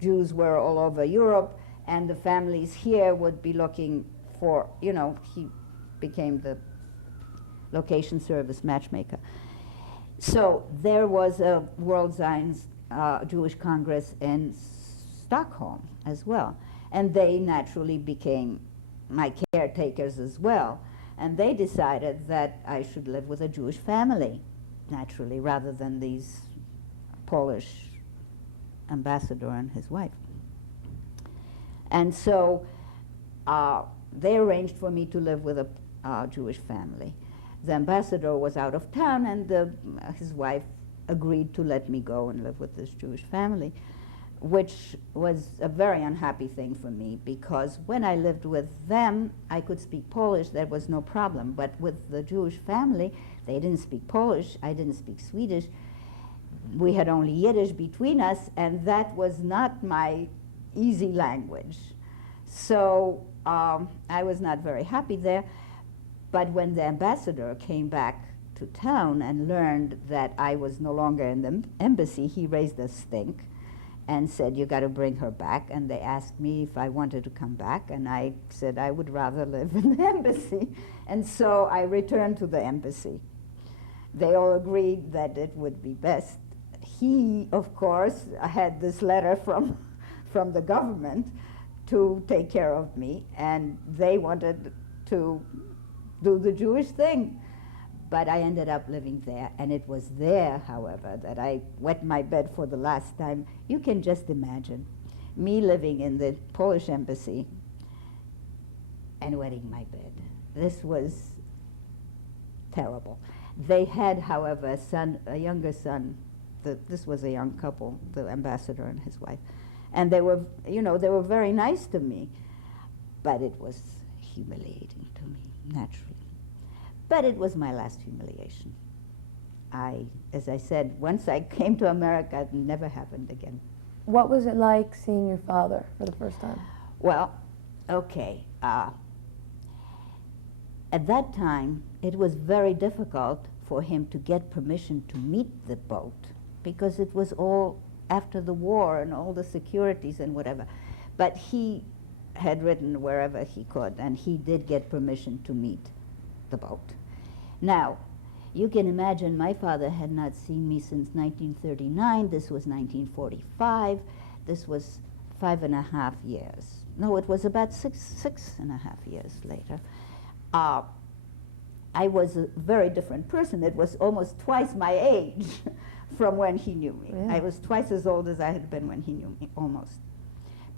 Jews were all over Europe, and the families here would be looking for, you know, he became the location service matchmaker. So there was a World Zionist Jewish Congress in Stockholm as well, and they naturally became my caretakers as well, and they decided that I should live with a Jewish family, naturally, rather than these Polish ambassador and his wife. And so they arranged for me to live with a Jewish family. The ambassador was out of town, and his wife agreed to let me go and live with this Jewish family, which was a very unhappy thing for me, because when I lived with them, I could speak Polish, there was no problem. But with the Jewish family, they didn't speak Polish, I didn't speak Swedish. We had only Yiddish between us, and that was not my easy language. So I was not very happy there. But when the ambassador came back to town and learned that I was no longer in the embassy, he raised a stink and said, "You got to bring her back." And they asked me if I wanted to come back, and I said I would rather live in the embassy. And so I returned to the embassy. They all agreed that it would be best. He, of course, had this letter from the government to take care of me, and they wanted to do the Jewish thing. But I ended up living there, and it was there, however, that I wet my bed for the last time. You can just imagine me living in the Polish embassy and wetting my bed. This was terrible. They had, however, a younger son. This was a young couple, the ambassador and his wife. And they were, they were very nice to me. But it was humiliating to me, naturally. But it was my last humiliation. As I said, once I came to America, it never happened again. What was it like seeing your father for the first time? Well, okay. At that time, it was very difficult for him to get permission to meet the boat because it was all after the war and all the securities and whatever. But he had written wherever he could, and he did get permission to meet the boat. Now, you can imagine my father had not seen me since 1939. This was 1945. This was 5.5 years. No, it was about 6.5 years later. I was a very different person. It was almost twice my age from when he knew me. Yeah. I was twice as old as I had been when he knew me, almost.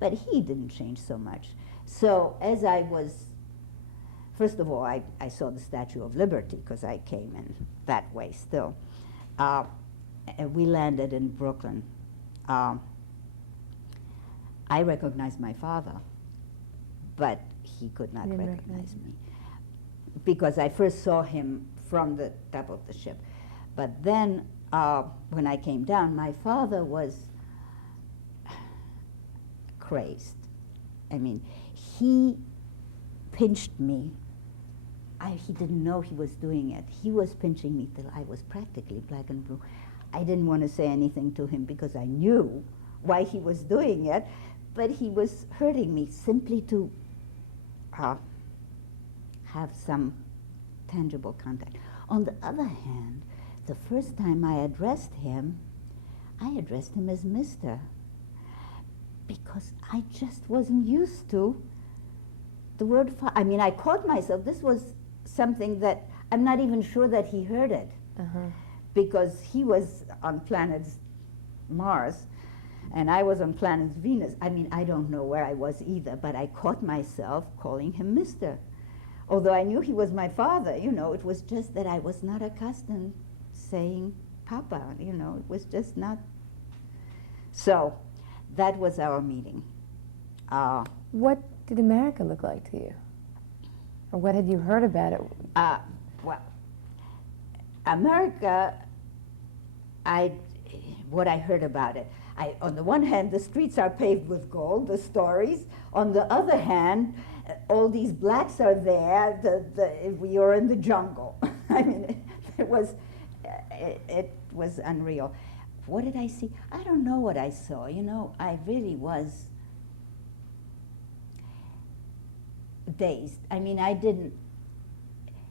But he didn't change so much. So as I was, first of all, I saw the Statue of Liberty because I came in that way still. And we landed in Brooklyn. I recognized my father, but he could not Didn't recognize me because I first saw him from the top of the ship. But then when I came down, my father was crazed. I mean, he pinched me. He didn't know he was doing it. He was pinching me till I was practically black and blue. I didn't want to say anything to him because I knew why he was doing it, but he was hurting me simply to have some tangible contact. On the other hand, the first time I addressed him as Mr. because I just wasn't used to the word I mean, I caught myself. This was something that I'm not even sure that he heard it because he was on planet Mars and I was on planet Venus. I mean, I don't know where I was either, but I caught myself calling him Mr. Although I knew he was my father, it was just that I was not accustomed saying Papa, it was just not. So that was our meeting. What did America look like to you? Or what had you heard about it? Well, America, what I heard about it, on the one hand, the streets are paved with gold, the stories. On the other hand, all these blacks are there, we are in the jungle. I mean, it was unreal. What did I see? I don't know what I saw. I really was dazed. I mean,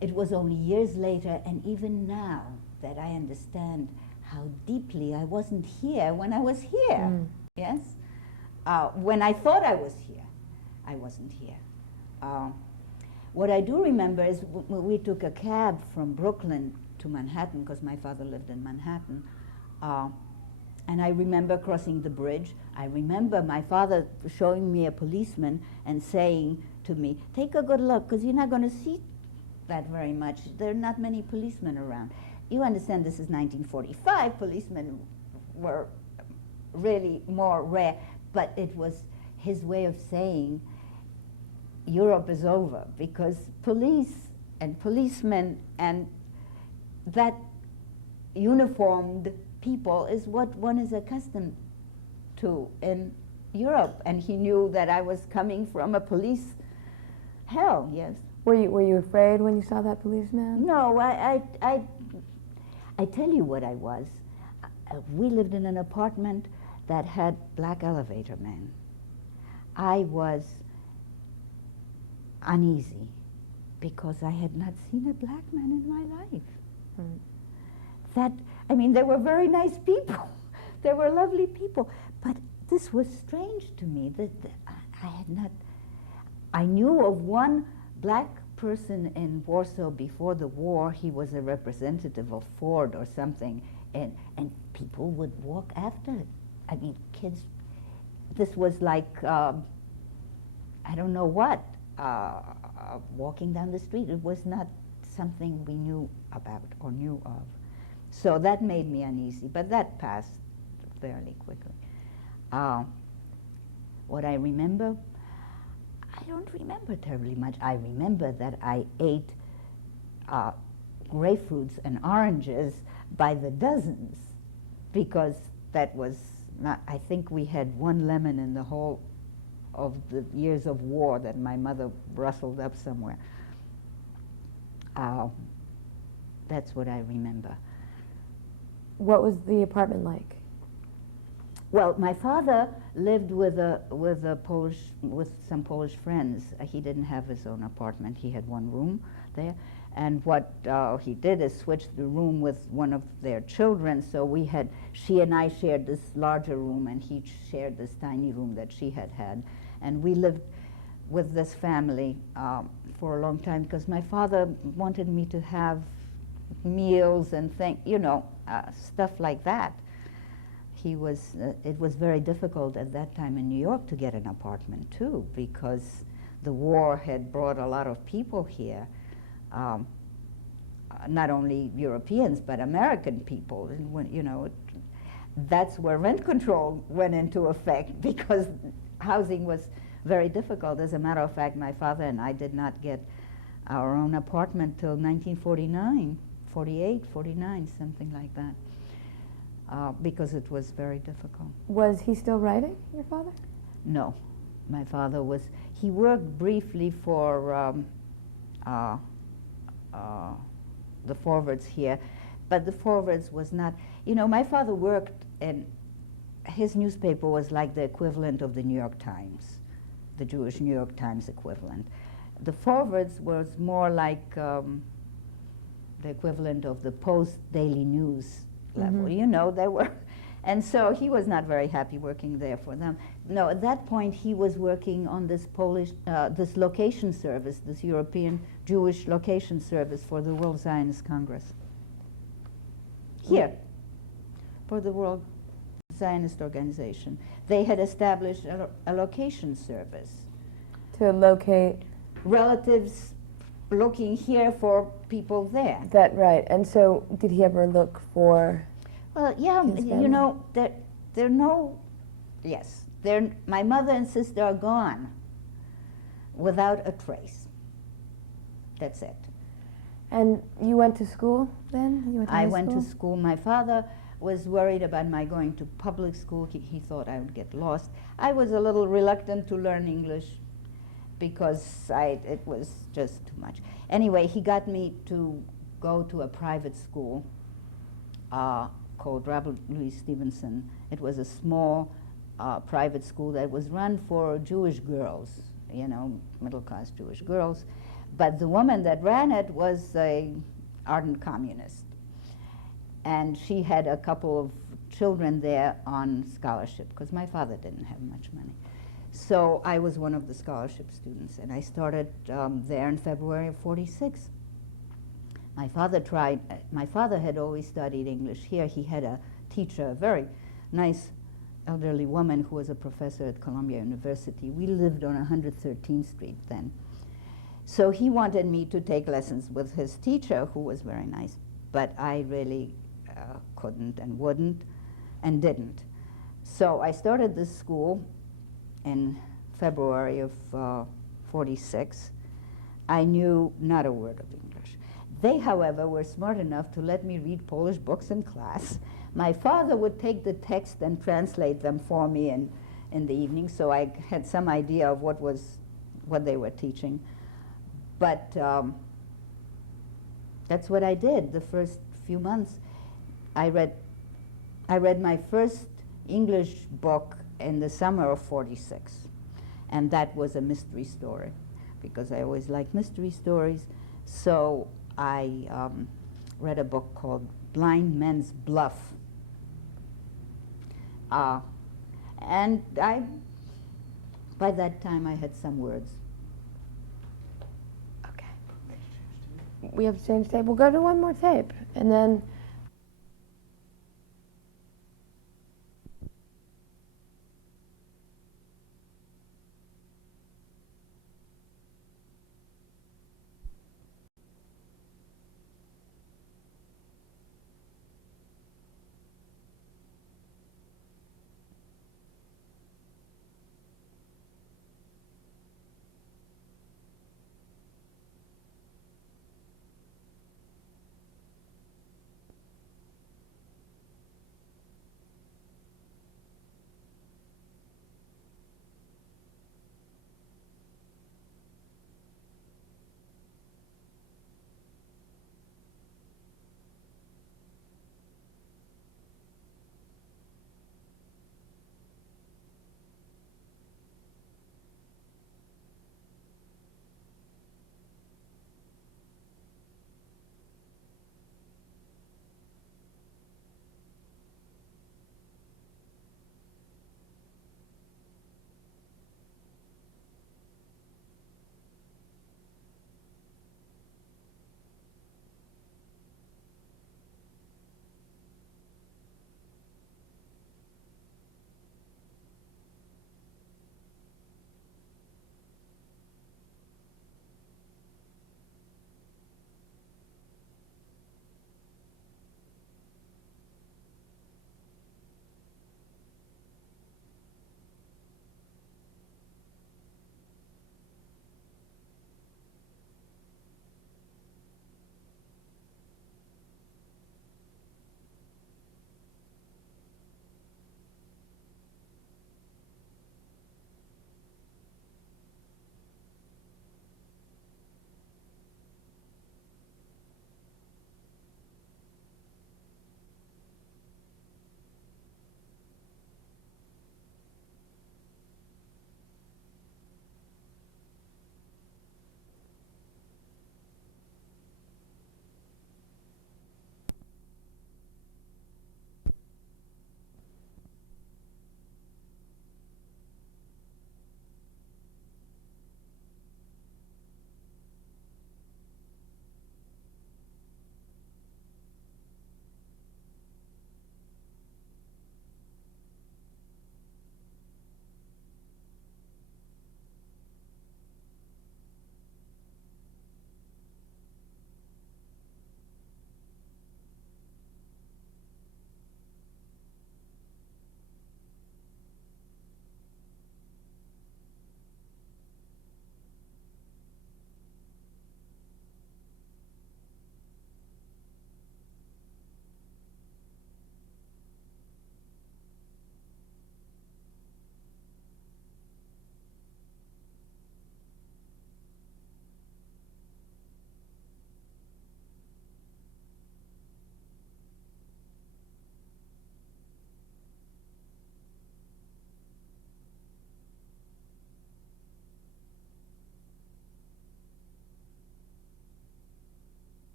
it was only years later, and even now that I understand how deeply I wasn't here when I was here. Yes? When I thought I was here, I wasn't here. What I do remember is we took a cab from Brooklyn to Manhattan because my father lived in Manhattan. And I remember crossing the bridge. I remember my father showing me a policeman and saying to me, take a good look because you're not going to see that very much. There are not many policemen around. You understand this is 1945. Policemen were really more rare. But it was his way of saying Europe is over because police and policemen and that uniformed people is what one is accustomed to in Europe. And he knew that I was coming from a police hell, yes. Were you afraid when you saw that policeman? No, I tell you what I was. We lived in an apartment that had black elevator men. I was uneasy because I had not seen a black man in my life. They were very nice people. They were lovely people. But this was strange to me that I knew of one black person in Warsaw before the war. He was a representative of Ford or something, and people would walk after it. I mean, kids, this was like, I don't know what, walking down the street. It was not something we knew about or knew of. So that made me uneasy, but that passed fairly quickly. What I remember, I don't remember terribly much. I remember that I ate grapefruits and oranges by the dozens, because that was not, I think we had one lemon in the whole of the years of war that my mother rustled up somewhere. That's what I remember. What was the apartment like? Well, my father lived with some Polish friends. He didn't have his own apartment. He had one room there, and what he did is switch the room with one of their children. So she and I shared this larger room, and he shared this tiny room that she had, and we lived with this family for a long time because my father wanted me to have meals and stuff like that. It was very difficult at that time in New York to get an apartment too, because the war had brought a lot of people here, not only Europeans but American people. And when, that's where rent control went into effect, because housing was very difficult. As a matter of fact, my father and I did not get our own apartment till 1949, 48, 49, something like that. Because it was very difficult. Was he still writing, your father? No. My father he worked briefly for the Forwards here, but the Forwards was not, my father worked, and his newspaper was like the equivalent of the New York Times, the Jewish New York Times equivalent. The Forwards was more like the equivalent of the Post Daily News level. Mm-hmm. They were, and so he was not very happy working there for them. No, at that point he was working on this this location service, this European Jewish location service for the World Zionist Congress. Here, for the World Zionist Organization. They had established a location service. To locate Relatives looking here for people there. that, right. And so did he ever look for... Well, yeah, his family? there are no, yes, my mother and sister are gone without a trace. That's it. And you went to school then? You went to I high went school? to school. My father was worried about my going to public school. He thought I would get lost. I was a little reluctant to learn English because it was just too much. Anyway, he got me to go to a private school called Robert Louis Stevenson. It was a small private school that was run for Jewish girls, middle-class Jewish girls. But the woman that ran it was an ardent communist. And she had a couple of children there on scholarship, because my father didn't have much money. So I was one of the scholarship students, and I started there in February of '46. My father had always studied English here. He had a teacher, a very nice elderly woman who was a professor at Columbia University. We lived on 113th Street then. So he wanted me to take lessons with his teacher, who was very nice, but I really couldn't and wouldn't and didn't. So I started this school in February of '46. I knew not a word of English. They, however, were smart enough to let me read Polish books in class. My father would take the text and translate them for me in the evening, so I had some idea of what they were teaching. But that's what I did the first few months. I read my first English book in the summer of '46, and that was a mystery story, because I always liked mystery stories. So I read a book called Blind Men's Bluff. And by that time I had some words. Okay. we have to change tape. We'll go to one more tape. And then